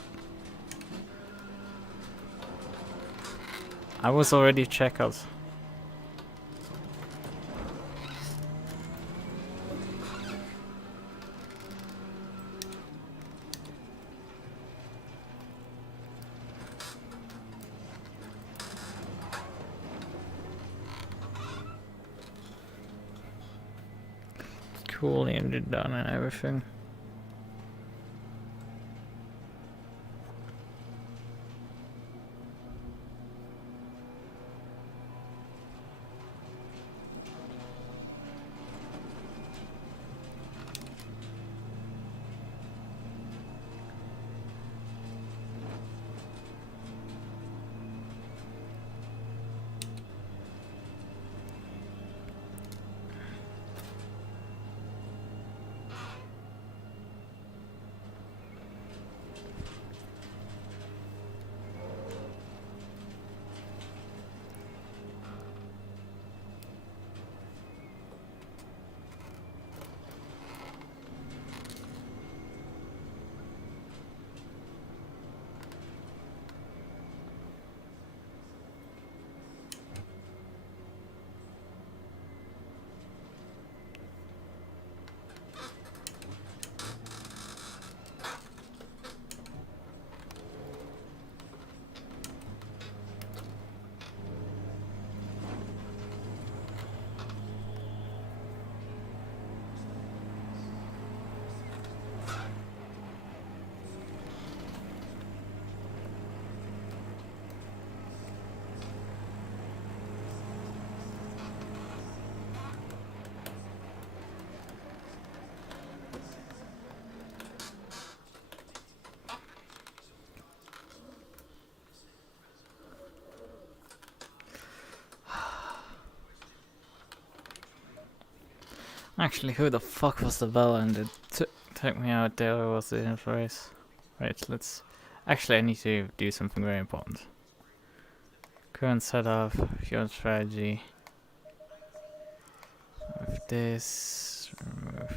I was already checkered. Cool, ended done and everything. Actually, who the fuck was the villain that Take me out there was the race. Right, let's... Actually, I need to do something very important. Current setup, fuel strategy. Remove this. Remove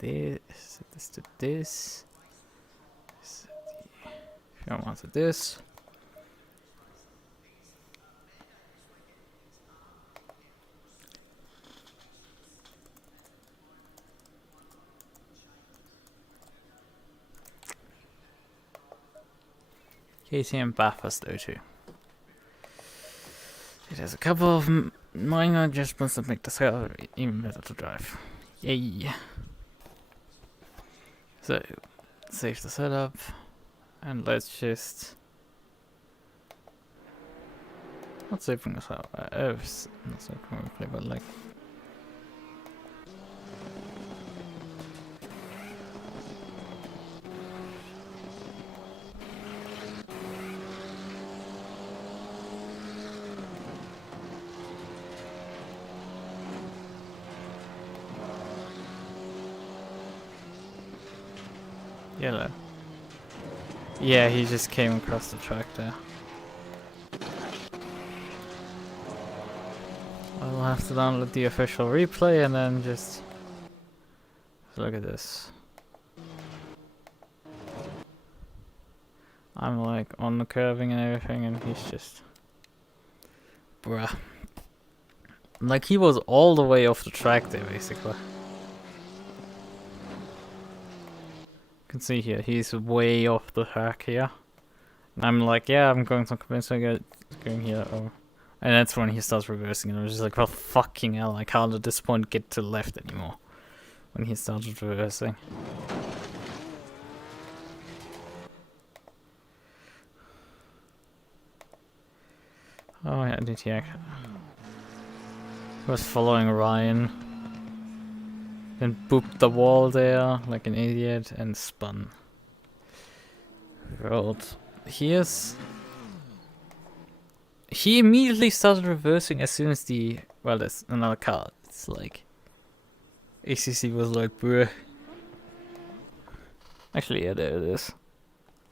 this. Set this to this. Set the fuel one to this. KTM Bathurst 02. It has a couple of minor adjustments that make the car even better to drive. Yay! So, save the setup, and let's just... Not saving the setup, not saving replay, but like... Yellow. Yeah, he just came across the track there. I'll have to download the official replay and then just look at this. I'm like on the curving and everything, and he's just... Bruh. Like, he was all the way off the track there, basically. Can see here, he's way off the track here. And I'm like, yeah, I'm going to convince him to get going here. Oh. And that's when he starts reversing, and I'm just like, well, fucking hell, I can't at this point get to the left anymore. When he started reversing. Oh yeah, did he actually? He was following Ryan. Then booped the wall there like an idiot and spun. Rolled. He immediately started reversing as soon as the... Well, there's another car. It's like... ACC was like, bruh. Actually, yeah, there it is.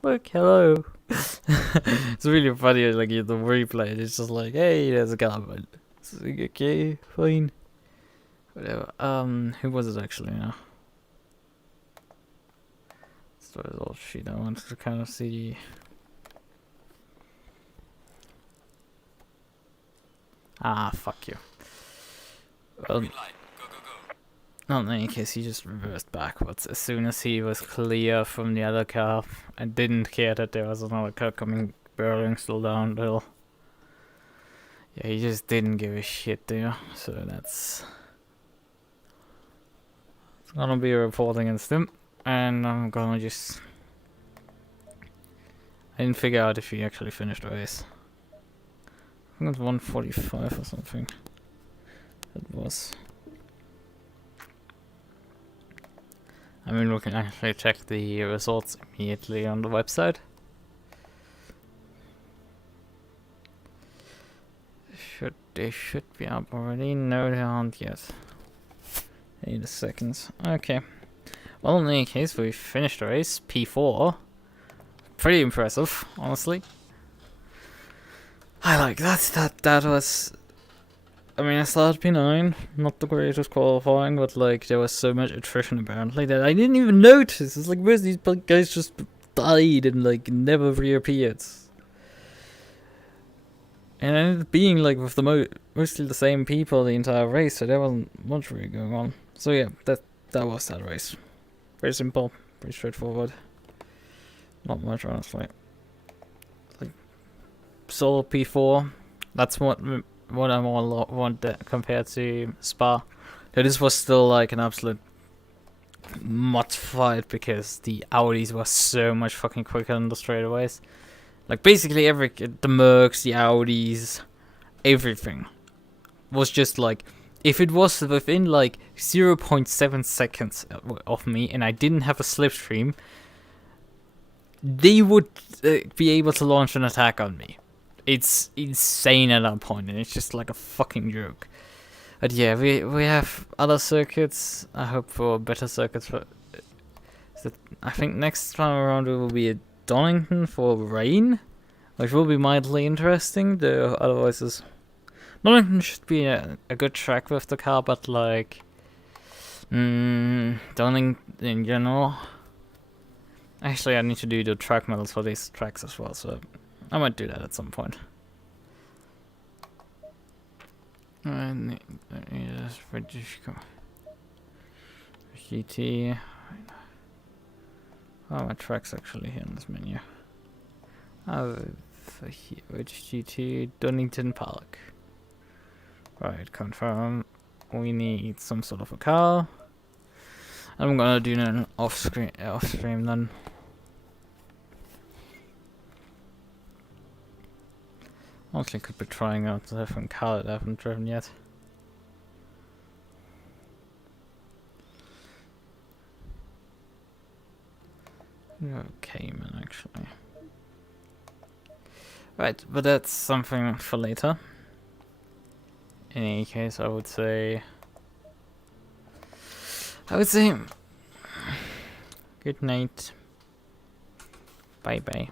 Look, hello. It's really funny, like, the replay. It's just like, hey, there's a car, but it's like, okay, fine. Whatever. Who was it actually now? That's the result sheet. I wanted to kind of see. Ah, fuck you. Well, not in any case, he just reversed backwards as soon as he was clear from the other car and didn't care that there was another car coming barreling still down the hill. Yeah, he just didn't give a shit there, so that's... Gonna be reporting against him, and I'm gonna just... I didn't figure out if he actually finished the race. I think it's 1:45 or something. It was. I mean, we can actually check the results immediately on the website. They should be up already. No, they aren't yet. 8 seconds. Okay. Well, in any case, we finished the race. P4. Pretty impressive, honestly. I like that. That was... I mean, I started P9. Not the greatest qualifying, but like, there was so much attrition apparently that I didn't even notice. It's like, where's these guys just died and like, never reappeared. And it ended up being like with the mostly the same people the entire race, so there wasn't much really going on. So yeah, that was that race. Very simple, pretty straightforward. Not much, honestly. Like, solo P4. That's what I want compared to Spa. So this was still like an absolute mud fight because the Audis were so much fucking quicker than the straightaways. Like basically the Mercs, the Audis, everything was just like, if it was within like 0.7 seconds of me and I didn't have a slipstream, they would be able to launch an attack on me. It's insane at that point, and it's just like a fucking joke. But yeah, we have other circuits. I hope for better circuits I think next time around it will be a Donington for rain, which will be mildly interesting. The otherwise is Donington should be a good track with the car, but like Donington in general. Actually, I need to do the track models for these tracks as well, so I might do that at some point. GT. Oh, my track's actually here in this menu. Which GT? Donington Park. Right, confirm. We need some sort of a car. I'm gonna do an off stream then. Mostly could be trying out a different car that I haven't driven yet. Cayman actually. Right, but that's something for later. In any case, I would say good night. Bye bye.